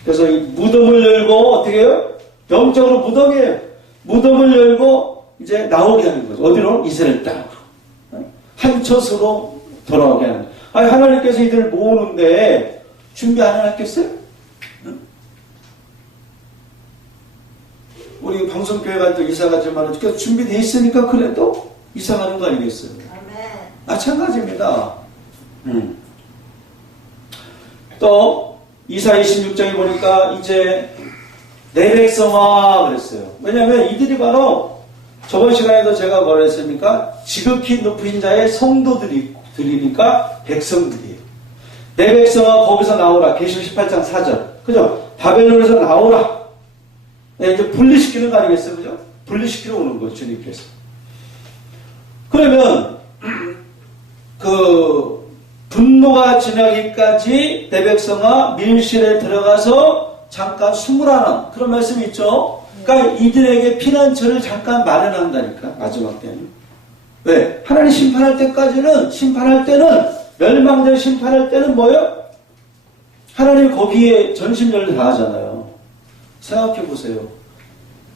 그래서 이 무덤을 열고 어떻게 해요? 영적으로 무덤이에요. 무덤을 열고 이제 나오게 하는 거죠. 어디로? 이스라엘 땅으로. 한 척으로 돌아오게 하는 거예요. 아니, 하나님께서 이들을 모으는데 준비 안 해놨겠어요? 우리 방송교회 갈 때 이사 가지만 준비되어 있으니까 그래도 이사 가는 거 아니겠어요? 아멘. 마찬가지입니다. 또 이사 26장에 보니까 이제 내 백성아 그랬어요. 왜냐하면 이들이 바로 저번 시간에도 제가 뭐라 했습니까? 지극히 높은 자의 성도들이니까 백성들이에요. 내 백성아 거기서 나오라. 계시록 18장 4절. 그죠? 바벨론에서 나오라. 네, 이제 분리시키는 거 아니겠어요? 그죠? 분리시키러 오는 거예요, 주님께서. 그러면 그 분노가 지나기까지 내 백성아 밀실에 들어가서 잠깐 숨으라는 그런 말씀이 있죠. 그러니까 이들에게 피난처를 잠깐 마련한다니까, 마지막 때는. 왜? 하나님 심판할 때는 멸망자를 심판할 때는 뭐예요? 하나님이 거기에 전심전을 다하잖아요. 생각해 보세요.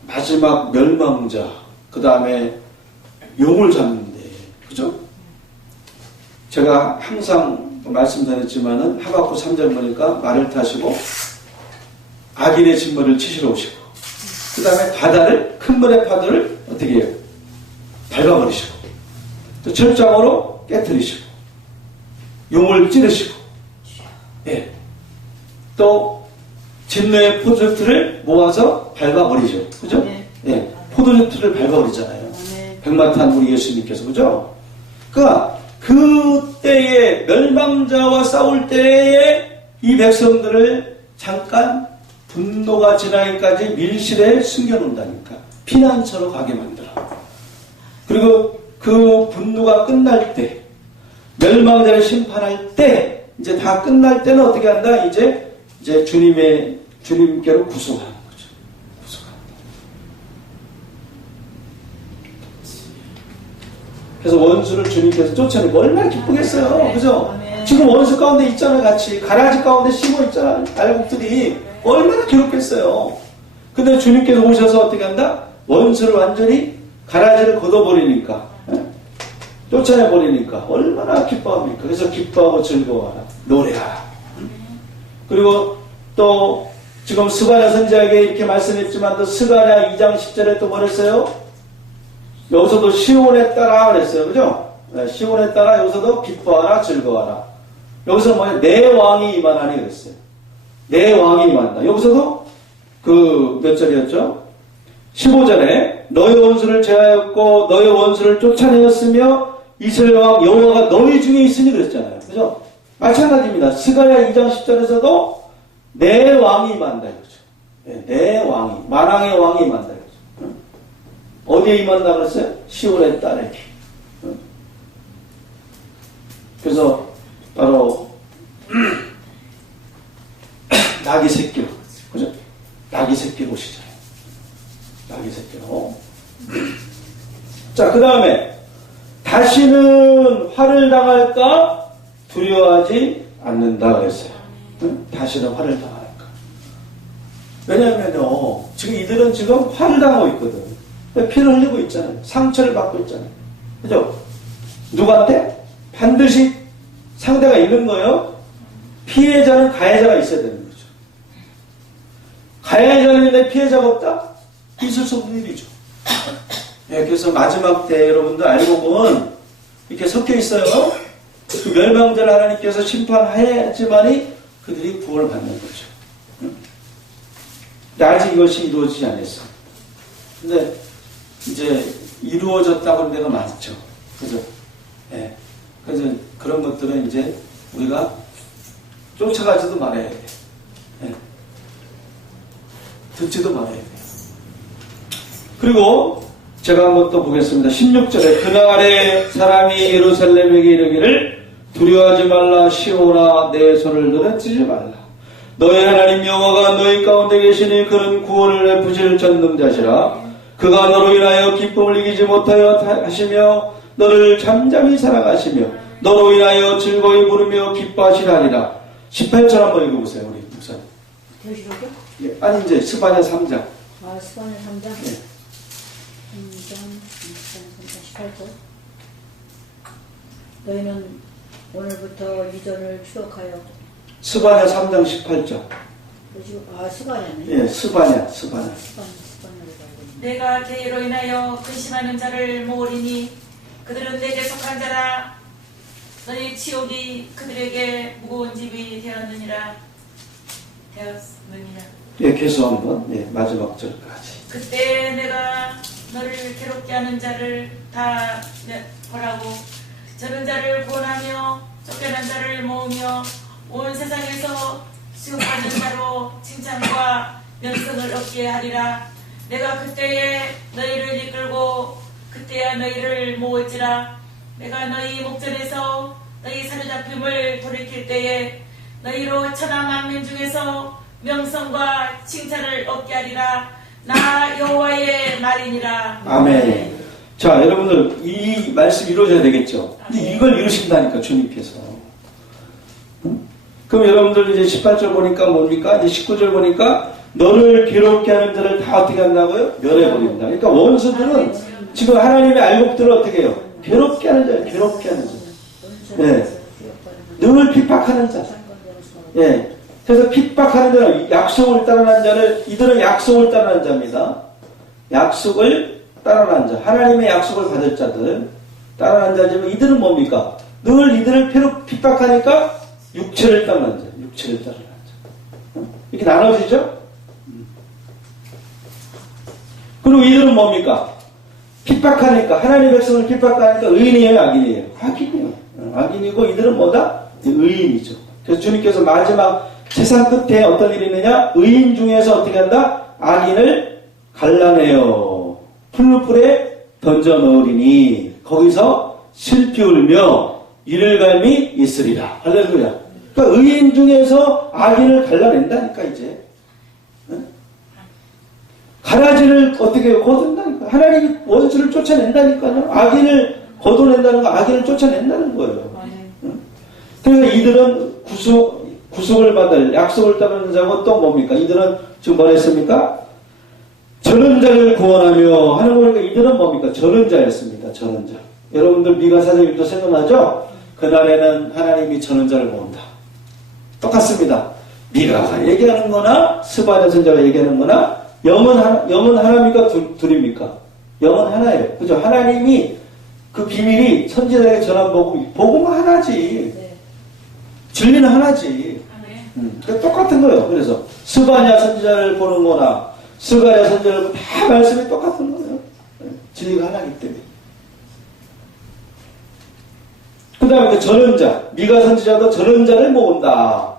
마지막 멸망자, 그 다음에 용을 잡는데, 그죠? 제가 항상 말씀드렸지만은 하박국 3절 보니까 말을 타시고 악인의 진물을 치시러 오시고, 그 다음에 바다를, 큰 물의 파도를 어떻게 해요? 밟아버리시고, 또 철장으로 깨뜨리시고, 용을 찌르시고, 예. 또 진노의 포도주를 모아서 밟아버리죠. 그죠? 네. 예. 포도주를 밟아버리잖아요. 네. 백마탄 우리 예수님께서. 그죠? 그러니까 그때에 멸망자와 싸울 때에 이 백성들을 잠깐 분노가 지나기까지 밀실에 숨겨놓는다니까. 피난처로 가게 만들어. 그리고 그 분노가 끝날 때, 멸망자를 심판할 때, 이제 다 끝날 때는 어떻게 한다? 이제 주님께로 구속하는 거죠. 구속한다. 그래서 원수를 주님께서 쫓아내고 얼마나 기쁘겠어요. 그죠? 지금 원수 가운데 있잖아, 같이. 가라지 가운데 심어 있잖아, 알곡들이. 얼마나 괴롭겠어요. 근데 주님께서 오셔서 어떻게 한다? 원수를 완전히 가라지를 걷어버리니까, 쫓아내버리니까 얼마나 기뻐합니까? 그래서 기뻐하고 즐거워하라. 노래하라. 그리고 또 지금 스가랴 선지자에게 이렇게 말씀했지만 또 스가랴 2장 10절에 또 뭐랬어요? 여기서도 시온에 따라 그랬어요. 그죠? 네, 시온에 따라 여기서도 기뻐하라, 즐거워하라. 여기서 뭐냐? 내 왕이 임하나니 그랬어요. 내 왕이 임한다. 여기서도 그 몇 절이었죠? 15절에 너의 원수를 제하였고 너의 원수를 쫓아내었으며 이스라엘 왕 여호와가 너희 중에 있으니 그랬잖아요. 그죠? 마찬가지입니다. 스가랴 2장 10절에서도 내 왕이 임한다 이거죠. 네, 내 왕이, 만왕의 왕이 임한다 이거죠. 어디에 임한다 그랬어요? 시온의 딸에게. 그래서 바로 낙이 새끼로, 그죠? 낙이 새끼로 오시잖아요. 낙이 새끼로. 자, 그 다음에 다시는 화를 당할까 두려워하지 않는다 그랬어요. 응? 다시는 화를 당할까. 왜냐하면요, 지금 이들은 지금 화를 당하고 있거든. 피를 흘리고 있잖아요. 상처를 받고 있잖아요. 그죠? 누구한테? 반드시 상대가 있는 거예요. 피해자는 가해자가 있어야 되는 거죠. 가해자는 있는데 피해자가 없다? 있을 수 없는 일이죠. 예, 그래서 마지막 때 여러분들 알고 보면 이렇게 섞여 있어요. 그 멸망자를 하나님께서 심판해야지만이 그들이 구원을 받는 거죠. 근데 아직 이것이 이루어지지 않았어요. 근데 이제 이루어졌다고 하는 데가 많죠. 그죠? 예. 그래서 그런 것들은 이제 우리가 쫓아가지도 말아야 돼. 예. 듣지도 말아야 돼. 그리고 제가 한번 또 보겠습니다. 16절에 그날에 사람이 예루살렘에게 이르기를 두려워하지 말라. 시온아 내 손을 너는 찌지 말라. 너의 하나님 여호와가 너희 가운데 계시니 그는 구원을 베푸실 전능자시라. 그가 너로 인하여 기쁨을 이기지 못하여 하시며 너를 잠잠히 사랑하시며 너로 인하여 즐거이 부르며 기뻐하시라니라. 18절 한번 읽어보세요. 우리 목사님. 대시록이요? 예, 아니 이제 스바냐 3장. 아, 스바냐 3장? 예. 18절. 너희는 오늘부터 이전을 추억하여. 스바냐 3장 18절. 아, 스바냐네. 예, 스바냐. 스바냐로 내가 죄로 인하여 근심하는 자를 모으리니 그들은 내게 속한 자라. 너희 치욕이 그들에게 무거운 집이 되었느니라. 예, 계속 한번. 예, 마지막 절까지. 그때 내가 너를 괴롭게 하는 자를 다 보라고 저런 자를 구원하며 쫓겨난 자를 모으며 온 세상에서 수용받는 자로 칭찬과 명성을 얻게 하리라. 내가 그때에 너희를 이끌고 그때야 너희를 모을지라. 내가 너희 목전에서 너희 사로잡힘을 돌이킬 때에 너희로 천하 만민 중에서 명성과 칭찬을 얻게 하리라. 나 여호와의 말이니라. 아멘. 자, 여러분들 이 말씀 이루어져야 되겠죠. 근데 이걸 이루신다니까 주님께서. 응? 그럼 여러분들 이제 18절 보니까 뭡니까? 이제 19절 보니까 너를 괴롭게 하는 자를 다 어떻게 한다고요? 멸해버린다. 그러니까 원수들은 지금 하나님의 알곡들을 어떻게 해요? 괴롭게 하는 자예요. 괴롭게 하는 자. 예. 늘 핍박하는 자. 예. 그래서 핍박하는 자는 약속을 따르는 자를, 이들은 약속을 따르는 자입니다. 약속을 따르는 자. 하나님의 약속을 받을 자들. 따르는 자지만 이들은 뭡니까? 늘 이들을 핍박하니까 육체를 따르는 자. 육체를 따르는 자. 이렇게 나눠지죠? 그리고 이들은 뭡니까? 핍박하니까, 하나님의 백성을 핍박하니까 의인이에요, 악인이에요? 악인이에요. 악인이고 이들은 뭐다? 의인이죠. 그래서 주님께서 마지막 세상 끝에 어떤 일이 있느냐? 의인 중에서 어떻게 한다? 악인을 갈라내어 풀무불에 던져 넣으리니 거기서 슬피 울며 이를 갈미 있으리라. 할렐루야. 그러니까 의인 중에서 악인을 갈라낸다니까 이제. 가라지를 어떻게 거둔다니까. 하나님이 원수를 쫓아낸다니까요. 악인을 거둬낸다는 거, 악인을 쫓아낸다는 거예요. 그래서 이들은 구속을 받을 약속을 따르는 자고 또 뭡니까? 이들은 지금 뭐라 했습니까? 저는 자를 구원하며 하는 거니까 이들은 뭡니까? 저는 자였습니다. 저는 자. 여러분들 미가 4장 1절 생각나죠? 그날에는 하나님이 저는 자를 모은다. 똑같습니다. 미가가 얘기하는 거나 스바냐 선자가 얘기하는 거나 영은 하나입니까? 둘입니까? 영은 하나예요. 그죠? 하나님이 그 비밀이 선지자에게 전한 복음은 하나지. 진리는 하나지. 그러니까 똑같은 거예요. 그래서 스바냐 선지자를 보는 거나 스가랴 선지자를 보면 다 말씀이 똑같은 거예요. 진리가 하나이기 때문에. 그 다음에 전언자, 미가 선지자도 전언자를 모은다.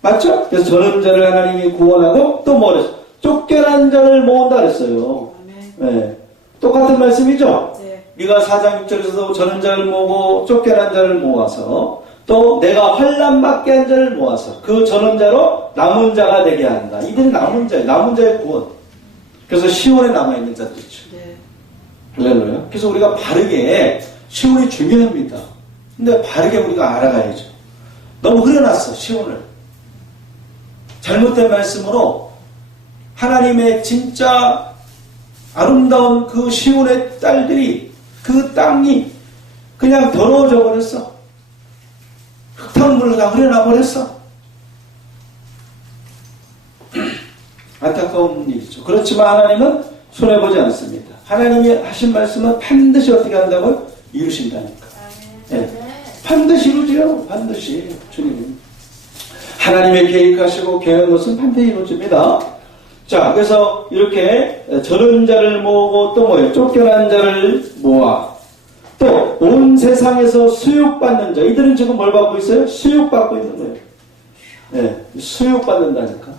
맞죠? 그래서 전언자를 하나님이 구원하고 또 뭐 그랬어? 쫓겨난 자를 모은다 그랬어요. 네. 똑같은 말씀이죠? 네. 미가 4장 6절에서도 전언자를 모으고 쫓겨난 자를 모아서 또 내가 환난받게 한 자를 모아서 그 전언자로 남은 자가 되게 한다. 이들이 남은 자예요. 남은 자의 구원. 그래서 시온에 남아있는 자들이죠. 네. 할렐루야. 그래서 우리가 바르게 시온이 중요합니다. 근데 바르게 우리가 알아가야죠. 너무 흐려놨어, 시온을. 잘못된 말씀으로 하나님의 진짜 아름다운 그 시온의 딸들이 그 땅이 그냥 더러워져 버렸어. 흙탕물로 다 흐려나 버렸어. 안타까운 일이죠. 그렇지만 하나님은 손해보지 않습니다. 하나님이 하신 말씀은 반드시 어떻게 한다고요? 이루신다니까. 네. 반드시 이루지요. 반드시. 주님은. 하나님의 계획하시고 계획한 것은 반드시 이루어집니다. 자, 그래서 이렇게 저런 자를 모으고 또 뭐예요? 쫓겨난 자를 모아. 또 온 세상에서 수육받는 자. 이들은 지금 뭘 받고 있어요? 수육받고 있는 거예요. 네, 수육받는다니까.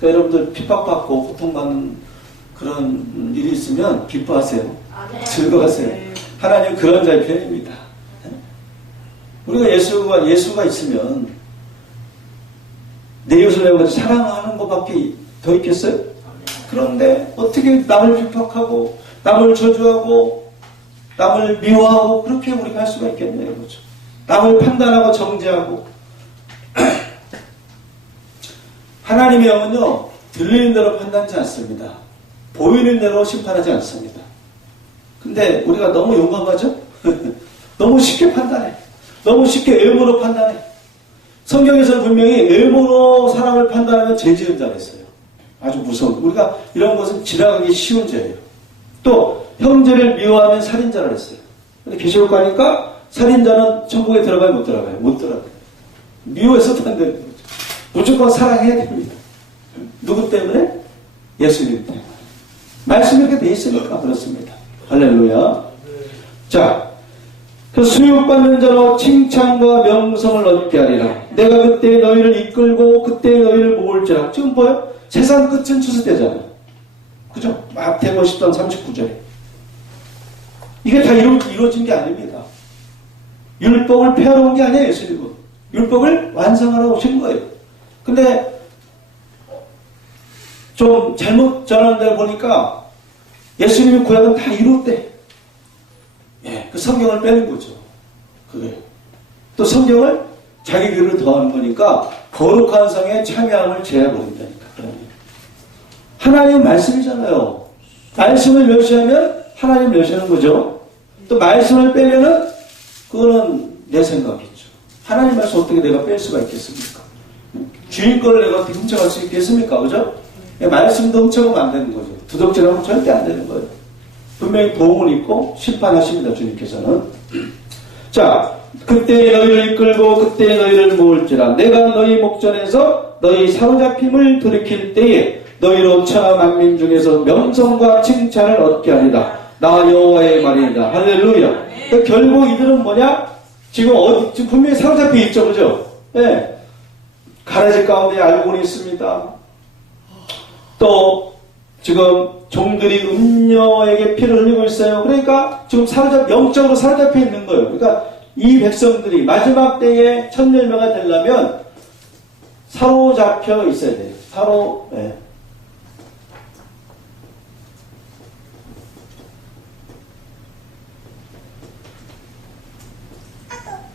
그러니까 여러분들 핍박받고 고통받는 그런 일이 있으면 기뻐하세요. 즐거워하세요. 하나님 그런 자의 편입니다. 우리가 예수가 있으면 내 이웃을 내가 사랑하는 것밖에 더 있겠어요? 그런데 어떻게 남을 핍박하고 남을 저주하고 남을 미워하고 그렇게 우리가 할 수가 있겠네요. 그렇죠? 남을 판단하고 정죄하고 하나님의 영은요 들리는 대로 판단하지 않습니다. 보이는 대로 심판하지 않습니다. 근데 우리가 너무 용감하죠? 너무 쉽게 판단해. 너무 쉽게 외모로 판단해. 성경에서는 분명히 외모로 사람을 판단하면 죄 지은 자가 있어요. 아주 무서운. 우리가 이런 것은 지나가기 쉬운 죄예요. 또 형제를 미워하면 살인자를 했어요. 근데 계시록 가니까 살인자는 천국에 들어가요? 못 들어가요? 못 들어가요. 미워해서도 안 되는 거죠. 무조건 사랑해야 됩니다. 누구 때문에? 예수님 때문에. 말씀이 이렇게 돼 있으니까 그렇습니다. 할렐루야. 자, 그 수육받는 자로 칭찬과 명성을 얻게 하리라. 내가 그때 너희를 이끌고 그때 너희를 모을지라. 지금 보여? 세상 끝은 추수되잖아요. 그죠? 마태복음 10장 39절에. 이게 다 이루어진 게 아닙니다. 율법을 폐하러 온 게 아니에요, 예수님은. 율법을 완성하러 오신 거예요. 근데 좀 잘못 전하는 데를 보니까 예수님이 구약은 다 이뤘대. 예, 그 성경을 빼는 거죠. 그게. 또 성경을 자기 귀로 더하는 거니까 거룩한 성에 참여함을 제해버린다니까. 하나님 말씀이잖아요. 말씀을 멸시하면 하나님 멸시하는 거죠. 또 말씀을 빼면은 그거는 내 생각이죠. 하나님 말씀 어떻게 내가 뺄 수가 있겠습니까? 주인 거를 내가 어떻게 훔쳐갈 수 있겠습니까? 그죠? 말씀도 훔쳐가면 안 되는 거죠. 도둑질하면 절대 안 되는 거예요. 분명히 보응은 있고 심판하십니다. 주님께서는. 자, 그때 너희를 이끌고 그때 너희를 모을지라. 내가 너희 목전에서 너희 사로잡힘을 돌이킬 때에 너희로 천하 만민 중에서 명성과 칭찬을 얻게 하리라. 나 여호와의 말이다. 할렐루야. 그러니까 결국 이들은 뭐냐? 지금 분명히 사로잡혀 있죠. 그죠? 예. 가라지 가운데 알고는 있습니다. 또 지금 종들이 음녀에게 피를 흘리고 있어요. 그러니까 지금 영적으로 사로잡혀 있는 거예요. 그러니까 이 백성들이 마지막 때에 첫 열매가 되려면 사로잡혀 있어야 돼요. 예.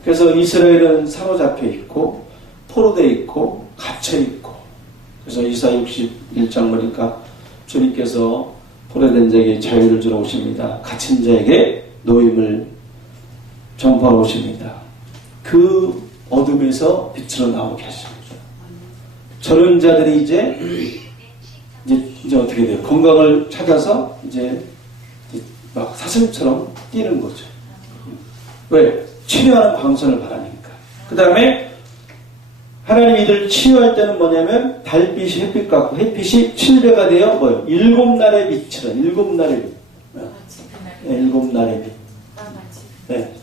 그래서 이스라엘은 사로잡혀 있고 포로되어 있고 갇혀 있고. 그래서 이사 61장 보니까 주님께서 포로된 자에게 자유를 주러 오십니다. 갇힌 자에게 노임을 전파하러 오십니다. 그 어둠에서 빛으로 나오게 하십니다. 저런 자들이 이제 어떻게 돼요? 건강을 찾아서 이제 막 사슴처럼 뛰는 거죠. 왜? 치료하는 광선을 바라니까. 그 다음에 하나님이 이들을 치유할 때는 뭐냐면 달빛이 햇빛 같고 햇빛이 7배가 되어 뭐예요? 7날의 빛이라. 7날의 빛. 네, 7날의 빛. 네.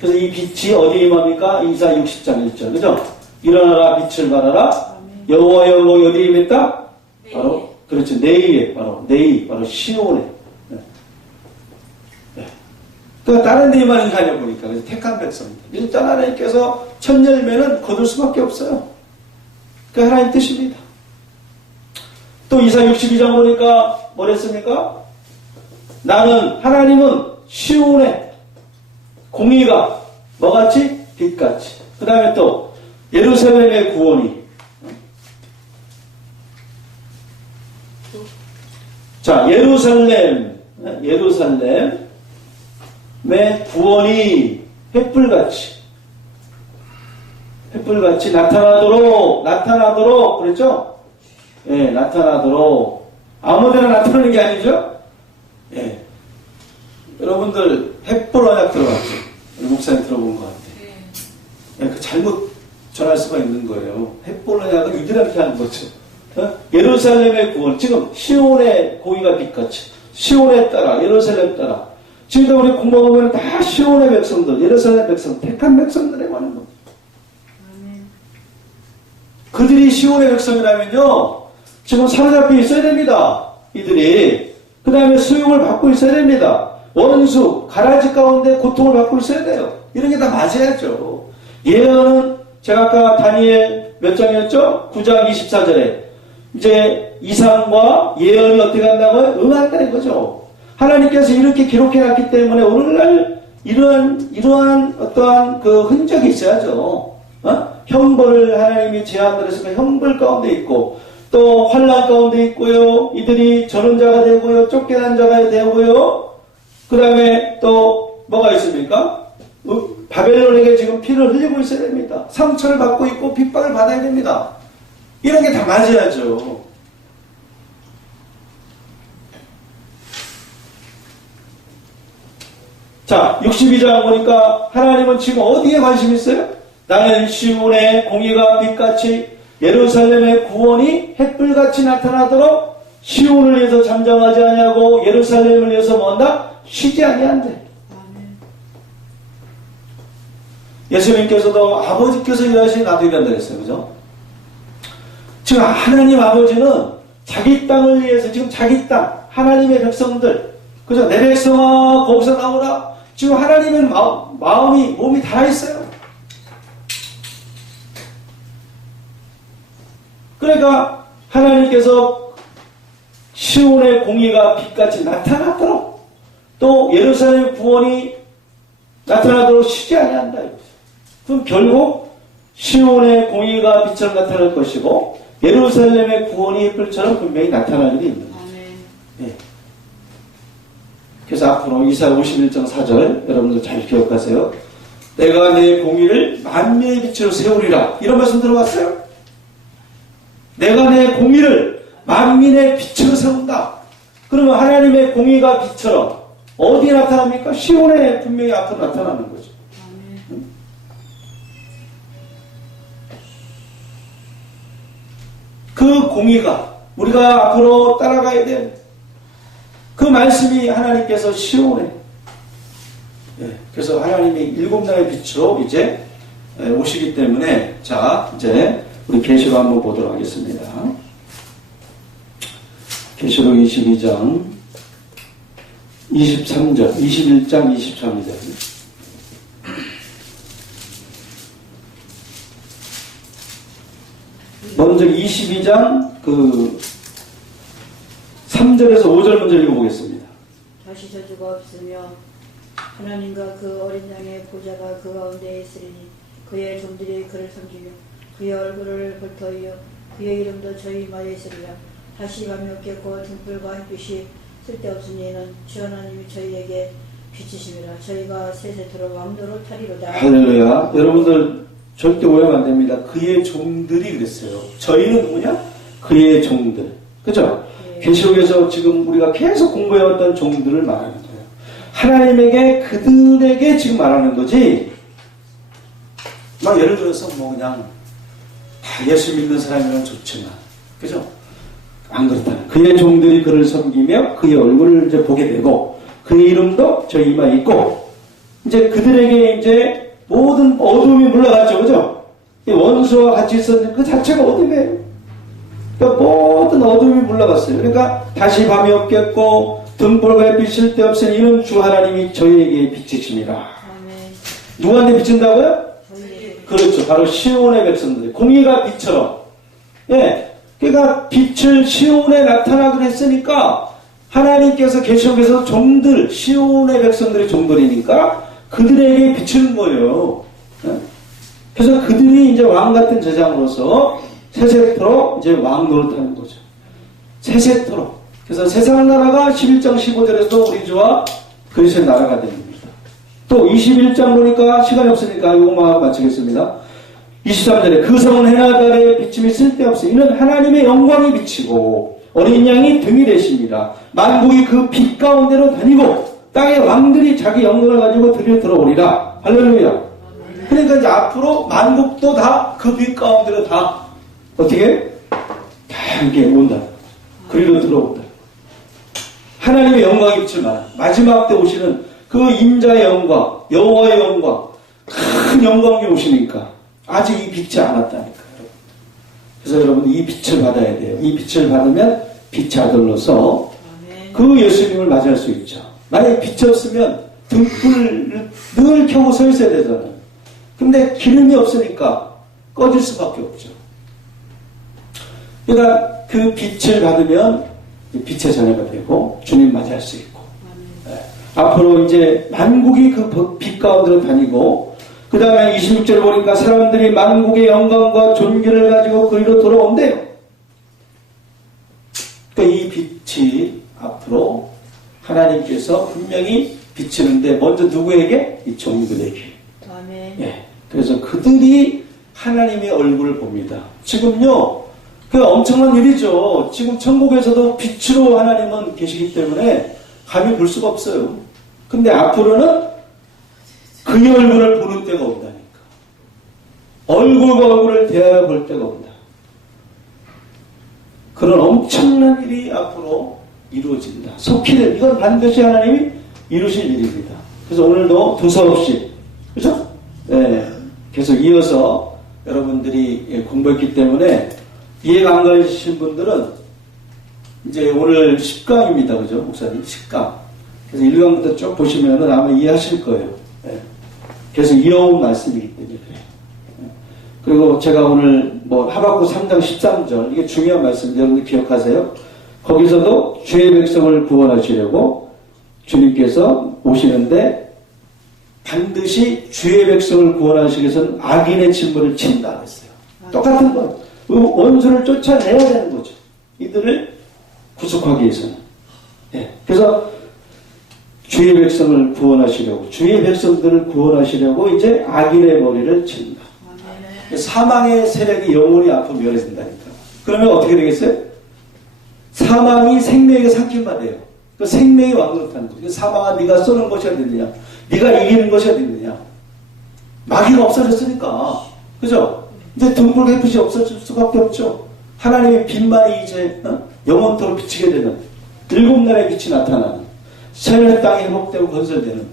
그래서 이 빛이 어디에 임합니까? 이사 60장 1절. 그죠? 일어나라 빛을 발하라. 여호와의 영광이 어디에 임했다? 바로 그렇죠. 네이에 바로 시온에. 네. 네. 그러니까 다른 데 임하는 게 아니라 보니까 그래서 택한 백성입니다. 일단 하나님께서 첫 열매는 거둘 수밖에 없어요. 그 하나님 뜻입니다. 또 이사 62장 보니까 뭐랬습니까? 하나님은 시온의 공의가 뭐같이? 빛같이. 그 다음에 또 예루살렘의 구원이. 자, 예루살렘의 구원이 햇불같이 나타나도록 그랬죠? 예, 나타나도록 아무데나 나타나는 게 아니죠? 예. 여러분들 햇불 언약 들어봤죠? 목사님 들어본 것 같아요. 예, 그 잘못 전할 수가 있는 거예요. 햇불 언약은 유대인한테 하는 거죠. 예루살렘의 구원, 지금 시온의 공의가 빛같이 시온에 따라 예루살렘 따라 지금 우리 공부하면 다 시온의 백성들, 예루살렘 백성, 택한 백성들에 관한 겁니다. 그들이 시온의 백성이라면요 지금 사로잡혀 있어야 됩니다. 이들이 그 다음에 수용을 받고 있어야 됩니다. 원수, 가라지 가운데 고통을 받고 있어야 돼요. 이런 게 다 맞아야죠. 예언은 제가 아까 다니엘 몇 장이었죠? 9장 24절에 이제 이상과 예언이 어떻게 한다고요? 응한다는 거죠. 하나님께서 이렇게 기록해놨기 때문에 오늘날 이러한 어떠한 그 흔적이 있어야죠. 형벌을 하나님이 제한을 해서 형벌 가운데 있고 또 환난 가운데 있고요. 이들이 전원자가 되고요. 쫓겨난 자가 되고요. 그 다음에 또 뭐가 있습니까? 바벨론에게 지금 피를 흘리고 있어야 됩니다. 상처를 받고 있고 핍박을 받아야 됩니다. 이런 게 다 맞아야죠. 자, 62장 보니까 하나님은 지금 어디에 관심이 있어요? 나는 시온의 공의가 빛같이 예루살렘의 구원이 햇불같이 나타나도록 시온을 위해서 잠잠하지 아니하고 예루살렘을 위해서 뭔다? 쉬지 아니한대. 예수님께서도 아버지께서 일하시니 나도 일한다 그랬어요. 그죠? 지금 하나님 아버지는 자기 땅을 위해서 지금 자기 땅, 하나님의 백성들, 그죠? 내 백성아 거기서 나오라. 지금 하나님의 마음이, 몸이 닿아있어요. 그러니까 하나님께서 시온의 공의가 빛같이 나타나도록 또 예루살렘 구원이 나타나도록 쉬지 아니한다. 그럼 결국 시온의 공의가 빛으로 나타날 것이고 예루살렘의 구원이 햇불처럼 분명히 나타날 일이 있는 거죠. 예. 그래서 앞으로 이사야 51장 4절 여러분들 잘 기억하세요. 내가 내 공의를 만민의 빛으로 세우리라. 이런 말씀 들어봤어요? 내가 내 공의를 만민의 빛으로 세운다. 그러면 하나님의 공의가 빛처럼 어디에 나타납니까? 시온에 분명히 앞으로 나타나는 거죠. 그 공의가 우리가 앞으로 따라가야 될 그 말씀이 하나님께서 시온에, 그래서 하나님이 7나라의 빛으로 이제 오시기 때문에, 자, 이제 우리 계시록 한번 보도록 하겠습니다. 계시록 22장 23절, 21장 23절. 먼저 22장 3절에서 5절 먼저 읽어보겠습니다. 다시 저주가 없으며 하나님과 그 어린 양의 보좌가 그 가운데 있으리니 그의 종들이 그를 섬기며 그의 얼굴을 볼터이여 그의 이름도 저희 이마에 있으리라. 다시 밤이 없겠고 등불과 햇빛이 쓸데없으니 이는 주 하나님이 저희에게 비치심이라. 저희가 세세토록 왕도로 타리로다. 할렐루야. 여러분들 절대 오해하면 안 됩니다. 그의 종들이 그랬어요. 저희는 누구냐? 그의 종들. 그죠? 네. 계시록에서 지금 우리가 계속 공부해왔던 종들을 말하는 거예요. 하나님에게 그들에게 지금 말하는 거지. 막 예를 들어서 뭐 그냥 다 예수 믿는 사람이면 좋지만, 그죠? 안 그렇다. 그의 종들이 그를 섬기며 그의 얼굴을 이제 보게 되고 그의 이름도 저희 이마에 있고 이제 그들에게 이제 모든 어둠이 물러갔죠. 그죠? 원수와 같이 있었는데 그 자체가 어둠이에요. 그러니까 모든 어둠이 물러갔어요. 그러니까 다시 밤이 없겠고 등불과 햇빛 쓸데없으니 이는 주 하나님이 저희에게 비치심이라. 누구한테 비친다고요? 그렇죠. 바로 시온의 백성들. 공의가 빛처럼. 예. 그러니까 빛을 시온에 나타나기로 했으니까 하나님께서 계시록에서 종들, 시온의 백성들이 종들이니까 그들에게 비치는 거예요. 예? 그래서 그들이 이제 왕 같은 제장으로서 세세토록 이제 왕 노릇하는 거죠. 세세토록. 그래서 세상 나라가 11장 15절에서 우리 주와 그리스도의 나라가 됩니다. 또 21장 보니까 시간이 없으니까 이것만 마치겠습니다. 23절에 그 성은 해나 달의 비침이 쓸데없으니 이는 하나님의 영광이 비치고 어린 양이 등이 되십니다. 만국이 그 빛 가운데로 다니고 땅의 왕들이 자기 영광을 가지고 들어오리라. 할렐루야. 그러니까 이제 앞으로 만국도 다 그 빛 가운데로 다 어떻게? 다 이렇게 온다. 그리로 들어온다. 하나님의 영광이 비칠 만한 마지막 때 오시는 그 인자의 영광, 여호와의 영광, 큰 영광이 오시니까 아직 이 빛이 안 왔다니까요. 그래서 여러분 이 빛을 받아야 돼요. 이 빛을 받으면 빛의 아들로서 그 예수님을 맞이할 수 있죠. 만약에 빛이 없으면 등불을 늘 켜고 서 있어야 되잖아요. 근데 기름이 없으니까 꺼질 수밖에 없죠. 그러니까 그 빛을 받으면 빛의 자녀가 되고 주님 맞이할 수 있고 앞으로 이제 만국이 그 빛 가운데로 다니고 그 다음에 26절 보니까 사람들이 만국의 영광과 존귀를 가지고 그리로 돌아온대요. 그러니까 이 빛이 앞으로 하나님께서 분명히 비치는데 먼저 누구에게? 이 종들에게. 아멘. 예. 그래서 그들이 하나님의 얼굴을 봅니다. 지금요, 그 엄청난 일이죠. 지금 천국에서도 빛으로 하나님은 계시기 때문에 감히 볼 수가 없어요. 근데 앞으로는 그의 얼굴을 보는 때가 온다니까. 얼굴과 얼굴을 대하여 볼 때가 온다. 그런 엄청난 일이 앞으로 이루어진다. 속히는 이건 반드시 하나님이 이루실 일입니다. 그래서 오늘도 두서없이, 그죠? 네, 계속 이어서 여러분들이 공부했기 때문에 이해가 안 가신 분들은 이제 오늘 10강입니다. 그죠? 목사님 10강. 그래서 1강부터 쭉 보시면은 아마 이해하실 거예요. 네. 계속 이어온 말씀이기 때문에 그래요. 네. 그리고 제가 오늘 뭐 하박국 3장 13절 이게 중요한 말씀 여러분들 기억하세요. 거기서도 주의 백성을 구원하시려고 주님께서 오시는데 반드시 주의 백성을 구원하시기 위해서는 악인의 진물을 친다 했어요. 똑같은 거. 원수를 쫓아내야 되는 거죠. 이들을 구속하기 위해서는. 예. 그래서 주의 백성을 구원하시려고, 주의 백성들을 구원하시려고 이제 악인의 머리를 친다. 사망의 세력이 영원히 앞으로 멸해진다니까. 그러면 어떻게 되겠어요? 사망이 생명에게 상kim받아요. 그 생명이 왕노릇하는 거죠. 사망아, 네가 쏘는 것이 어딨느냐? 네가 이기는 것이 어딨느냐? 마귀가 없어졌으니까. 그죠? 이제 등불 햇빛이 없어질 수밖에 없죠. 하나님의 빛만이 이제 영원토록 비치게 되는, 7날의 빛이 나타나는, 새하늘 땅이 회복되고 건설되는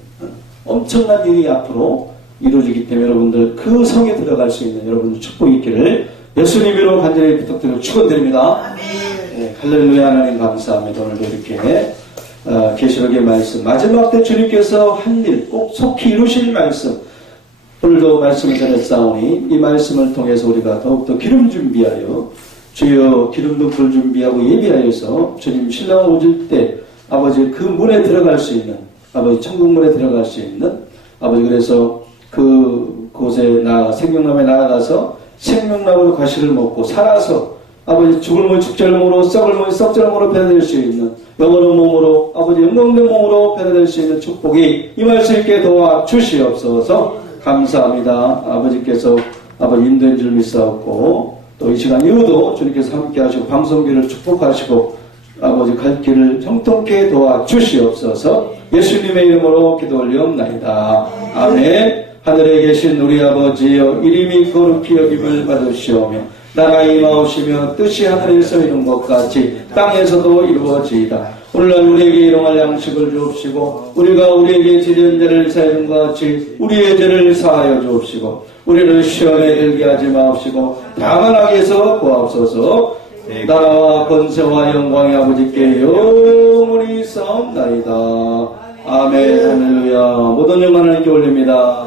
엄청난 일이 앞으로 이루어지기 때문에 여러분들 그 성에 들어갈 수 있는 여러분들 축복이 있기를 예수님으로 간절히 부탁드리고 축원드립니다. 네, 할렐루야. 하나님 감사합니다. 오늘도 이렇게 계시록의 말씀, 마지막 때 주님께서 한 일 꼭 속히 이루실 말씀, 오늘도 말씀을 전했사오니 이 말씀을 통해서 우리가 더욱더 기름 준비하여, 주여 기름도 불 준비하고 예비하여서 주님 신랑 오실 때 아버지 그 문에 들어갈 수 있는, 아버지 천국 문에 들어갈 수 있는, 아버지 그래서 그 곳에 생명나무에 나아가서 생명나무의 과실을 먹고 살아서 아버지 죽을 몸이 죽절몸으로, 썩을 몸이 썩절몸으로 변화될 수 있는 영원한 몸으로, 아버지 영광된 몸으로 변화될 수 있는 축복이 임할 수 있게 도와주시옵소서. 감사합니다. 아버지께서 아버지 인도인 줄 믿사옵고, 또 이 시간 이후도 주님께서 함께 하시고 방송기를 축복하시고 아버지 갈 길을 형통케 도와주시옵소서. 예수님의 이름으로 기도 올리옵나이다. 아멘. 하늘에 계신 우리 아버지여, 이름이 거룩히 여김을 받으시오며 나라 임하오시며 뜻이 하늘에서 이룬 것 같이 땅에서도 이루어지이다. 오늘날 우리에게 일용할 양식을 주옵시고 우리가 우리에게 지은 죄를 사하는 것 같이 우리의 죄를 사하여 주옵시고 우리를 시험에 들게 하지 마옵시고 다만 악에서 구하옵소서. 나라와 권세와 영광의 아버지께 영원히 싸움나이다. 아멘. 할렐루야. 모든 영광 하나님께 올립니다.